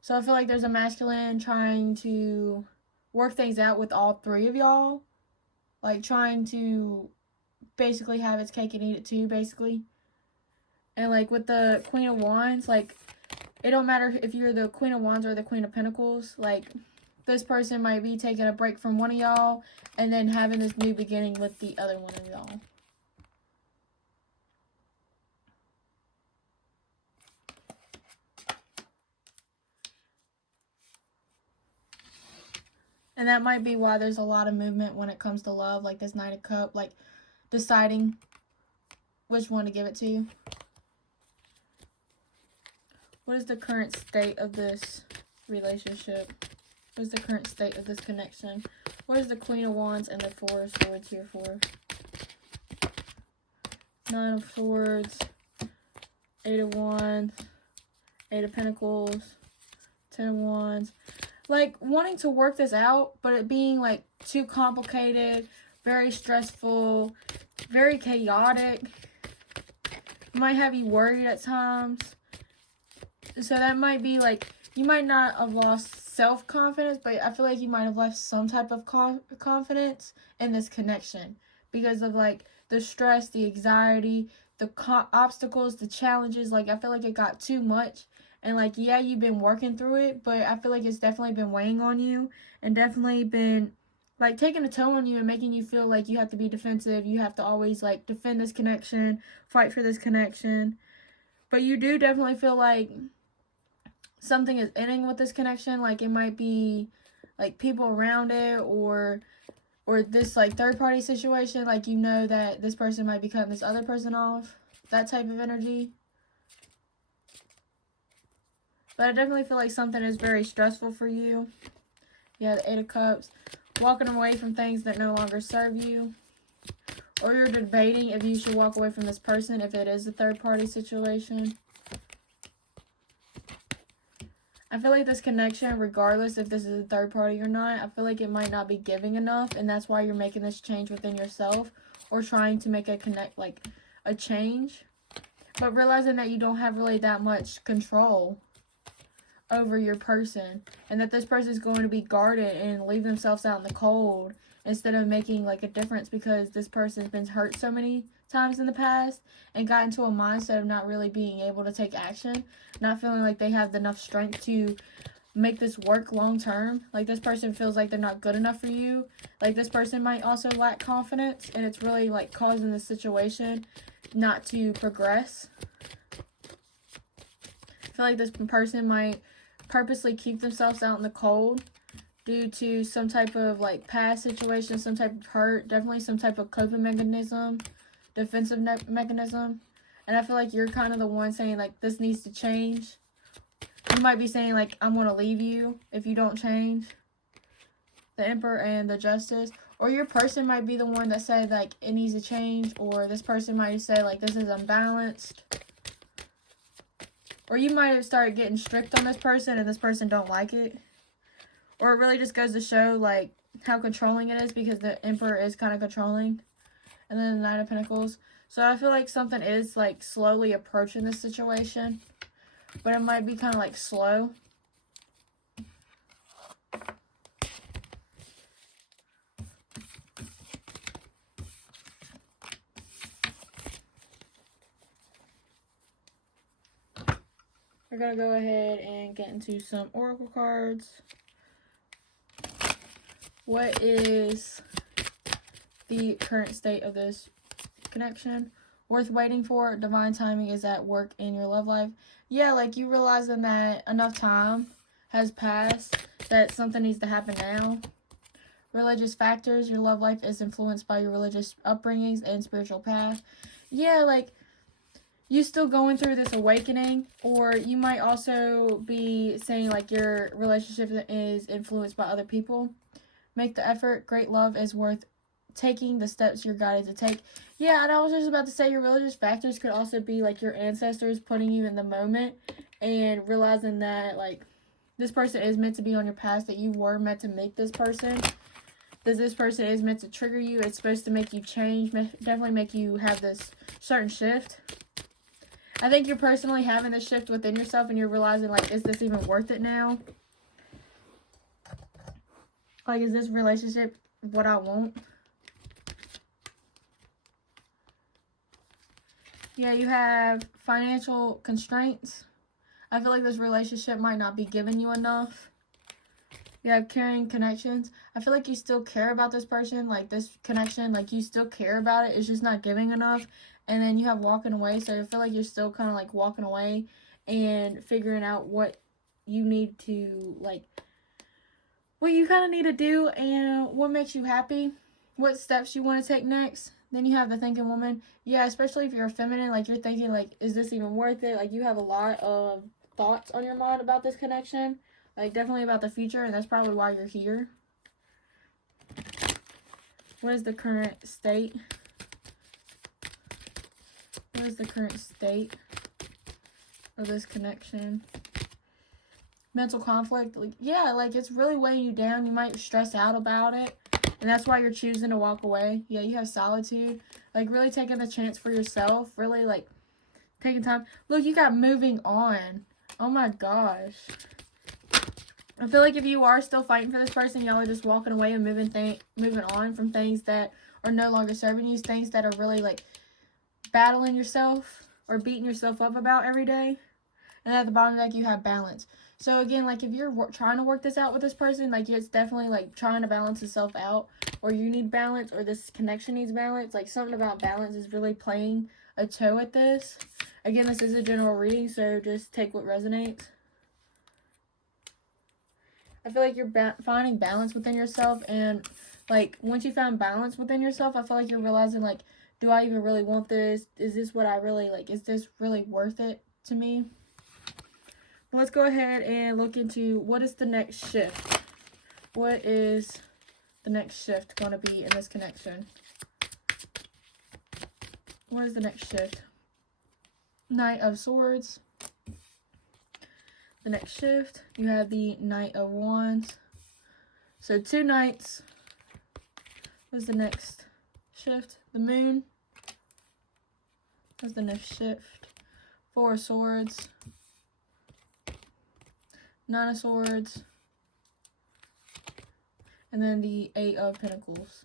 So I feel like there's a masculine trying to work things out with all three of y'all. Like, trying to basically have its cake and eat it too, basically. And, like, with the Queen of Wands, like, it don't matter if you're the Queen of Wands or the Queen of Pentacles. Like, this person might be taking a break from one of y'all and then having this new beginning with the other one of y'all. And that might be why there's a lot of movement when it comes to love, like this Knight of Cups, like deciding which one to give it to. What is the current state of this relationship? What is the current state of this connection? What is the Queen of Wands and the Four of Swords here for? Nine of Swords, Eight of Wands, Eight of Pentacles, Ten of Wands. Like, wanting to work this out, but it being, like, too complicated, very stressful, very chaotic. Might have you worried at times. So that might be, like, you might not have lost self-confidence, but I feel like you might have lost some type of confidence in this connection. Because of, like, the stress, the anxiety, the obstacles, the challenges. Like, I feel like it got too much. And, like, yeah, you've been working through it, but I feel like it's definitely been weighing on you. And definitely been, like, taking a toll on you and making you feel like you have to be defensive. You have to always, like, defend this connection, fight for this connection. But you do definitely feel like something is ending with this connection. Like, it might be, like, people around it or this, like, third-party situation. Like, you know that this person might be cutting this other person off. That type of energy. But I definitely feel like something is very stressful for you. Yeah, the Eight of Cups. Walking away from things that no longer serve you. Or you're debating if you should walk away from this person if it is a third-party situation. I feel like this connection, regardless if this is a third party or not, I feel like it might not be giving enough. And that's why you're making this change within yourself. Or trying to make a a change. But realizing that you don't have really that much control over your person, and that this person is going to be guarded and leave themselves out in the cold instead of making, like, a difference, because this person has been hurt so many times in the past and got into a mindset of not really being able to take action, not feeling like they have enough strength to make this work long term. Like, this person feels like they're not good enough for you. Like, this person might also lack confidence, and it's really, like, causing the situation not to progress. I feel like this person might purposely keep themselves out in the cold due to some type of, like, past situation, some type of hurt, definitely some type of coping mechanism, defensive mechanism. And I feel like you're kind of the one saying, like, this needs to change. You might be saying, like, I'm going to leave you if you don't change. The Emperor and the Justice. Or your person might be the one that said, like, it needs to change. Or this person might say, like, this is unbalanced. Or you might have started getting strict on this person and this person don't like it. Or it really just goes to show, like, how controlling it is, because the Emperor is kind of controlling. And then the Nine of Pentacles. So I feel like something is, like, slowly approaching this situation. But it might be kind of, like, slow. We're going to go ahead and get into some oracle cards. What is the current state of this connection? Worth waiting for. Divine timing is at work in your love life. Yeah, like, you realizing that enough time has passed, that something needs to happen now. Religious factors. Your love life is influenced by your religious upbringings and spiritual path. Yeah, like, you still going through this awakening, or you might also be saying, like, your relationship is influenced by other people. Make the effort. Great love is worth taking the steps you're guided to take. Yeah, and I was just about to say, your religious factors could also be, like, your ancestors putting you in the moment and realizing that, like, this person is meant to be on your past, that you were meant to make this person. That this person is meant to trigger you. It's supposed to make you change, definitely make you have this certain shift. I think you're personally having this shift within yourself, and you're realizing, like, is this even worth it now? Like, is this relationship what I want? Yeah, you have financial constraints. I feel like this relationship might not be giving you enough. You have caring connections. I feel like you still care about this person, like, this connection, like, you still care about it. It's just not giving enough. And then you have walking away, so I feel like you're still kind of, like, walking away and figuring out what you need to, like, what you kind of need to do and what makes you happy, what steps you want to take next. Then you have the thinking woman. Yeah, especially if you're a feminine, like, you're thinking, like, is this even worth it? Like, you have a lot of thoughts on your mind about this connection, like, definitely about the future, and that's probably why you're here. What is the current state? What is the current state of this connection? Mental conflict. Like, yeah, like it's really weighing you down. You might stress out about it, and that's why you're choosing to walk away. Yeah, you have solitude. Like, really taking the chance for yourself. Really, like, taking time. Look, you got moving on. Oh my gosh. I feel like if you are still fighting for this person, y'all are just walking away and moving on from things that are no longer serving you. Things that are really, like, battling yourself or beating yourself up about every day. And at the bottom of the deck, you have balance. So, again, like, if you're trying to work this out with this person, like, it's definitely, like, trying to balance itself out. Or you need balance, or this connection needs balance. Like, something about balance is really playing a toe at this. Again, this is a general reading, so just take what resonates. I feel like you're finding balance within yourself. And, like, once you found balance within yourself, I feel like you're realizing, like, do I even really want this? Is this what I really, like, is this really worth it to me? Let's go ahead and look into what is the next shift. What is the next shift going to be in this connection? What is the next shift? Knight of Swords. The next shift, you have the Knight of Wands. So 2 knights. What is the next shift? The Moon. What's the next shift? 4 of Swords. 9 of Swords, and then the 8 of Pentacles.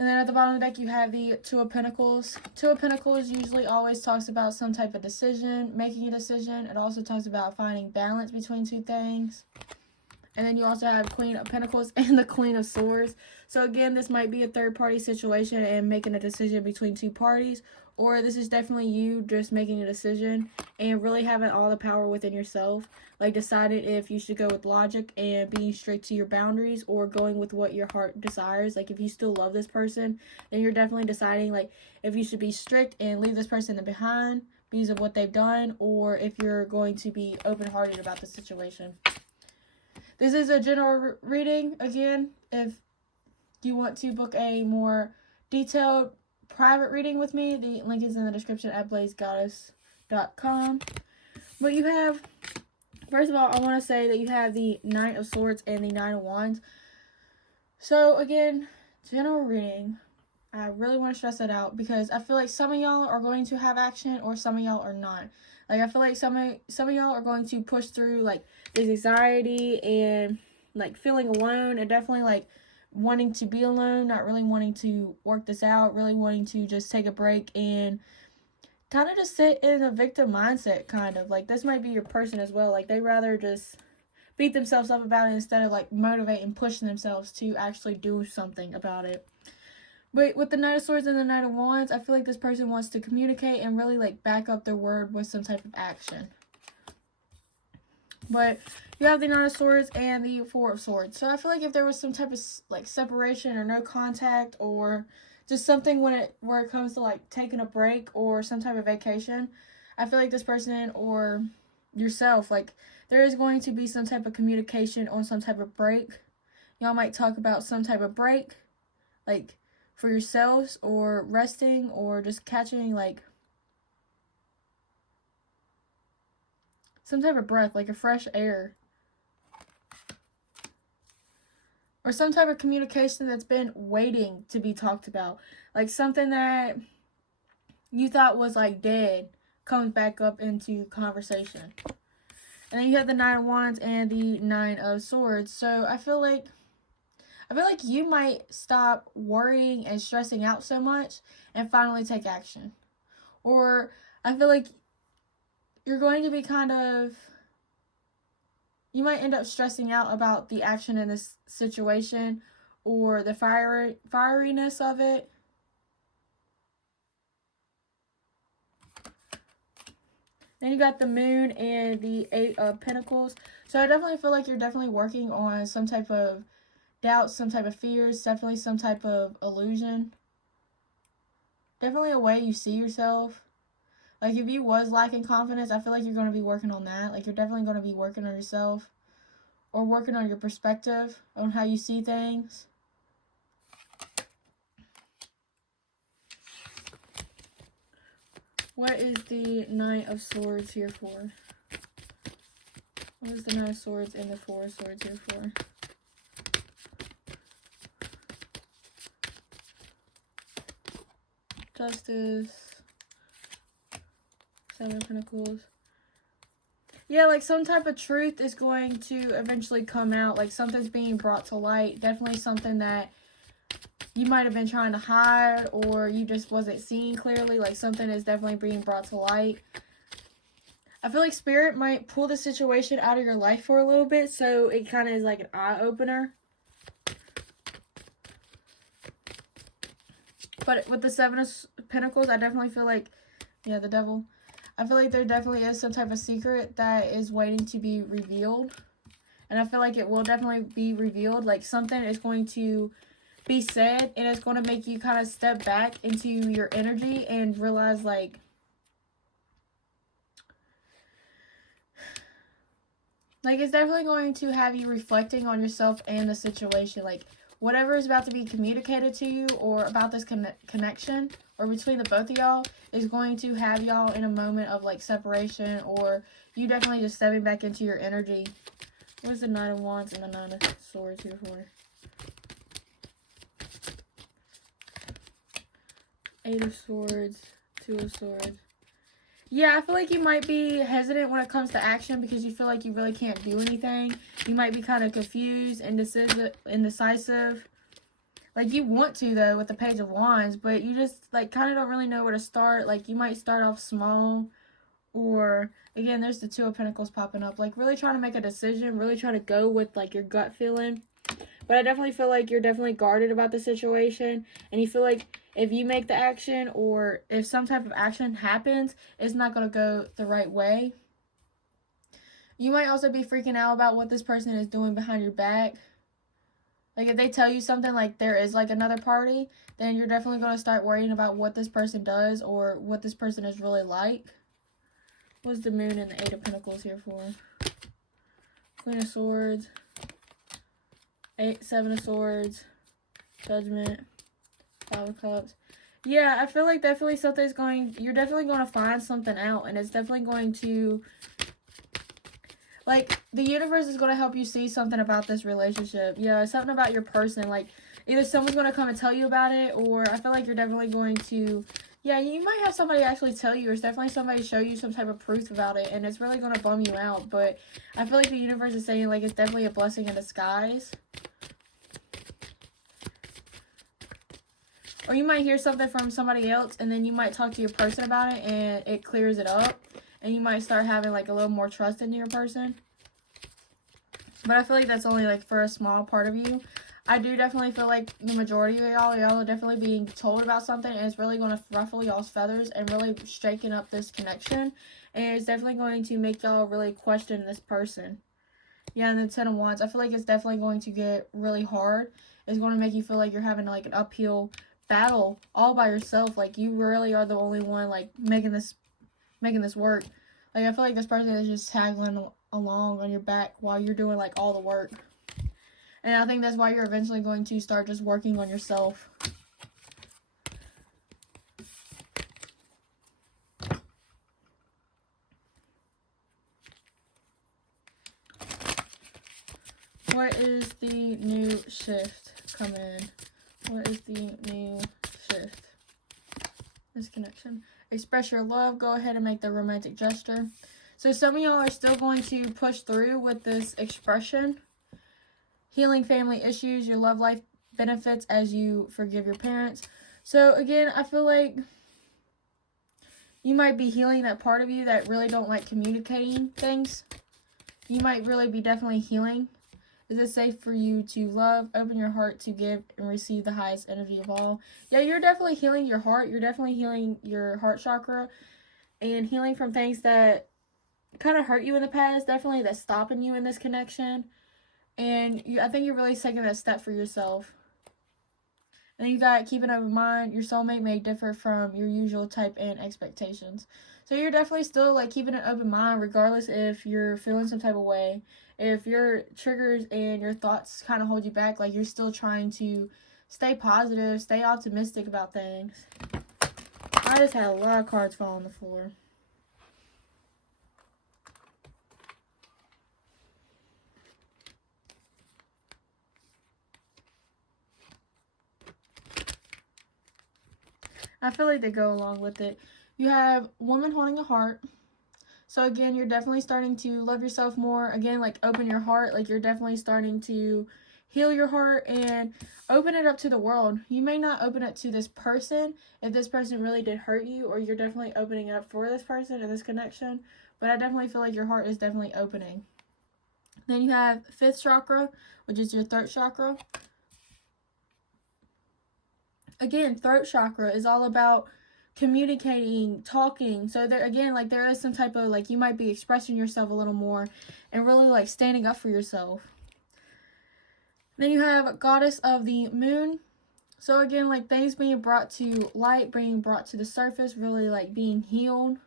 And then at the bottom of the deck, you have the 2 of Pentacles. 2 of Pentacles usually always talks about some type of decision, making a decision. It also talks about finding balance between 2 things. And then you also have Queen of Pentacles and the Queen of Swords. So again, this might be a third-party situation and making a decision between 2 parties. Or this is definitely you just making a decision and really having all the power within yourself. Like, deciding if you should go with logic and being strict to your boundaries, or going with what your heart desires. Like, if you still love this person, then you're definitely deciding, like, if you should be strict and leave this person behind because of what they've done, or if you're going to be open-hearted about the situation. This is a general reading. Again, if you want to book a more detailed private reading with me, the link is in the description at blazegoddess.com. But you have, first of all, I want to say that you have the Knight of Swords and the 9 of Wands. So again, general reading. I really want to stress that out because I feel like some of y'all are going to have action, or some of y'all are not. Like, I feel like some of y'all are going to push through, like, this anxiety and, like, feeling alone, and definitely, like, wanting to be alone, not really wanting to work this out, really wanting to just take a break and kind of just sit in a victim mindset, kind of. Like, this might be your person as well. Like, they rather just beat themselves up about it instead of, like, motivate and pushing themselves to actually do something about it. But with the Knight of Swords and the Knight of Wands, I feel like this person wants to communicate and really, like, back up their word with some type of action. But you have the Knight of Swords and the 4 of Swords. So I feel like if there was some type of, like, separation or no contact, or just something where it comes to, like, taking a break or some type of vacation, I feel like this person or yourself, like, there is going to be some type of communication on some type of break. Y'all might talk about some type of break, like, for yourselves, or resting, or just catching, like, some type of breath, like a fresh air. Or some type of communication that's been waiting to be talked about. Like, something that you thought was, like, dead comes back up into conversation. And then you have the 9 of Wands and the 9 of Swords. So I feel like you might stop worrying and stressing out so much and finally take action. Or I feel like you're going to be you might end up stressing out about the action in this situation, or the fieriness of it. Then you got the Moon and the 8 of Pentacles. So I definitely feel like you're definitely working on some type of doubts, some type of fears, definitely some type of illusion. Definitely a way you see yourself. Like, if you was lacking confidence, I feel like you're going to be working on that. Like, you're definitely going to be working on yourself, or working on your perspective on how you see things. What is the Knight of Swords here for? What is the Knight of Swords and the Four of Swords here for? Justice. Seven of Pentacles. Yeah, like some type of truth is going to eventually come out. Like something's being brought to light. Definitely something that you might have been trying to hide or you just wasn't seeing clearly. Like something is definitely being brought to light. I feel like Spirit might pull the situation out of your life for a little bit. So it kind of is like an eye-opener. But with the Seven of Pentacles, I definitely feel like, yeah, the Devil. I feel like there definitely is some type of secret that is waiting to be revealed. And I feel like it will definitely be revealed. Like something is going to be said and it's going to make you kind of step back into your energy and realize like it's definitely going to have you reflecting on yourself and the situation. Like whatever is about to be communicated to you or about this connection or between the both of y'all is going to have y'all in a moment of like separation or you definitely just stepping back into your energy. What's the Knight of Wands and the Nine of Swords here for? Eight of Swords, Two of Swords. Yeah, I feel like you might be hesitant when it comes to action because you feel like you really can't do anything. You might be kind of confused, indecisive. Like, you want to, though, with the Page of Wands, but you just, like, kind of don't really know where to start. Like, you might start off small, or, again, there's the Two of Pentacles popping up. Like, really trying to make a decision, really trying to go with, like, your gut feeling. But I definitely feel like you're definitely guarded about the situation, and you feel like if you make the action, or if some type of action happens, it's not going to go the right way. You might also be freaking out about what this person is doing behind your back. Like, if they tell you something like there is, like, another party, then you're definitely going to start worrying about what this person does or what this person is really like. What's the Moon and the Eight of Pentacles here for? Queen of Swords. Seven of Swords. Judgment. Five of Cups. Yeah, I feel like definitely something's going... You're definitely going to find something out, and it's definitely going to... Like, the universe is going to help you see something about this relationship. Yeah, something about your person. Like, either someone's going to come and tell you about it, or I feel like you're definitely going to... Yeah, you might have somebody actually tell you, or it's definitely somebody show you some type of proof about it, and it's really going to bum you out. But I feel like the universe is saying, like, it's definitely a blessing in disguise. Or you might hear something from somebody else, and then you might talk to your person about it, and it clears it up. And you might start having, like, a little more trust into your person. But I feel like that's only, like, for a small part of you. I do definitely feel like the majority of y'all are definitely being told about something, and it's really going to ruffle y'all's feathers and really shaking up this connection. And it's definitely going to make y'all really question this person. Yeah, and the Ten of Wands, I feel like it's definitely going to get really hard. It's going to make you feel like you're having, like, an uphill battle all by yourself. Like, you really are the only one, like, making this work. Like, I feel like this person is just tagging along on your back while you're doing, like, all the work. And I think that's why you're eventually going to start just working on yourself. What is the new shift coming in? What is the new shift? This connection. Express your love. Go ahead and make the romantic gesture. So some of y'all are still going to push through with this expression. Healing family issues. Your love life benefits as you forgive your parents. So again, I feel like you might be healing that part of you that really don't like communicating things. You might really be definitely healing. Is it safe for you to love? Open your heart to give and receive the highest energy of all. Yeah, you're definitely healing your heart. You're definitely healing your heart chakra. And healing from things that kind of hurt you in the past. Definitely that's stopping you in this connection. And I think you're really taking that step for yourself. And you got to keep an open mind. Your soulmate may differ from your usual type and expectations. So you're definitely still, like, keeping an open mind regardless if you're feeling some type of way. If your triggers and your thoughts kind of hold you back, like, you're still trying to stay positive, stay optimistic about things. I just had a lot of cards fall on the floor. I feel like they go along with it. You have woman holding a heart. So again, you're definitely starting to love yourself more. Again, like open your heart. Like you're definitely starting to heal your heart and open it up to the world. You may not open it to this person if this person really did hurt you, or you're definitely opening it up for this person and this connection. But I definitely feel like your heart is definitely opening. Then you have 5th chakra, which is your throat chakra. Again, throat chakra is all about communicating, talking. So there again, like there is some type of like you might be expressing yourself a little more and really like standing up for yourself. Then you have goddess of the moon. So again, like things being brought to light, being brought to the surface, really like being healed.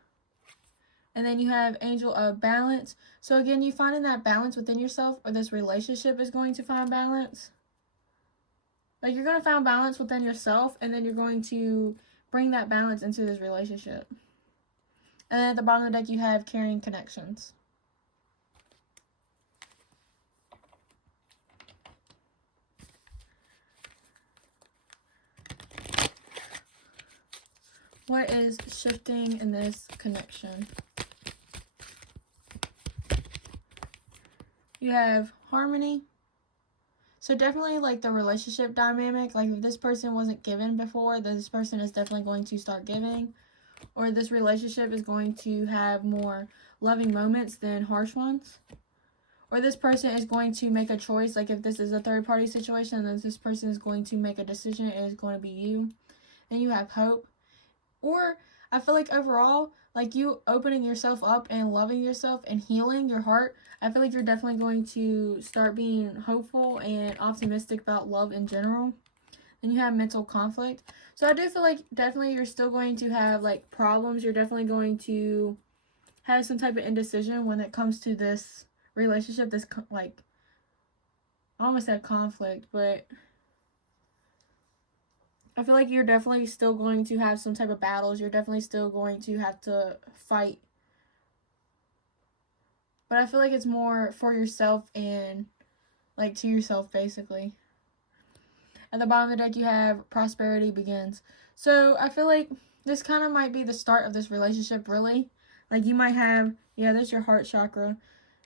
And then you have angel of balance. So again, you finding that balance within yourself, or this relationship is going to find balance. Like you're going to find balance within yourself, and then you're going to bring that balance into this relationship. And then at the bottom of the deck, you have carrying connections. What is shifting in this connection? You have harmony. So definitely like the relationship dynamic, like if this person wasn't given before, then this person is definitely going to start giving. Or this relationship is going to have more loving moments than harsh ones. Or this person is going to make a choice, like if this is a third party situation, then this person is going to make a decision, it is going to be you. Then you have hope. Or I feel like overall, like you opening yourself up and loving yourself and healing your heart, I feel like you're definitely going to start being hopeful and optimistic about love in general. Then you have mental conflict. So I do feel like definitely you're still going to have like problems. You're definitely going to have some type of indecision when it comes to this relationship. This like, I almost said conflict, but I feel like you're definitely still going to have some type of battles. You're definitely still going to have to fight. But I feel like it's more for yourself and like to yourself basically. At the bottom of the deck, you have prosperity begins. So I feel like this kind of might be the start of this relationship, really. Like you might have, yeah, there's your heart chakra.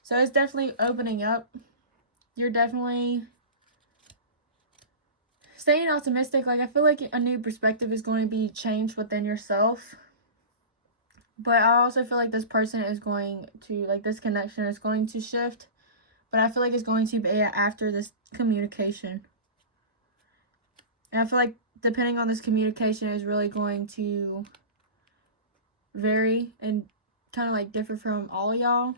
So it's definitely opening up. You're definitely staying optimistic. Like I feel like a new perspective is going to be changed within yourself. But I also feel like this person is going to, like this connection is going to shift. But I feel like it's going to be after this communication. And I feel like depending on this communication is really going to vary and kind of like differ from all of y'all.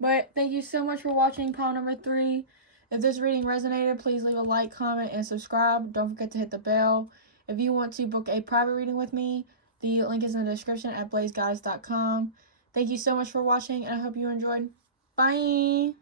But thank you so much for watching pile number 3. If this reading resonated, please leave a like, comment, and subscribe. Don't forget to hit the bell. If you want to book a private reading with me, the link is in the description at blazeguides.com. Thank you so much for watching, and I hope you enjoyed. Bye!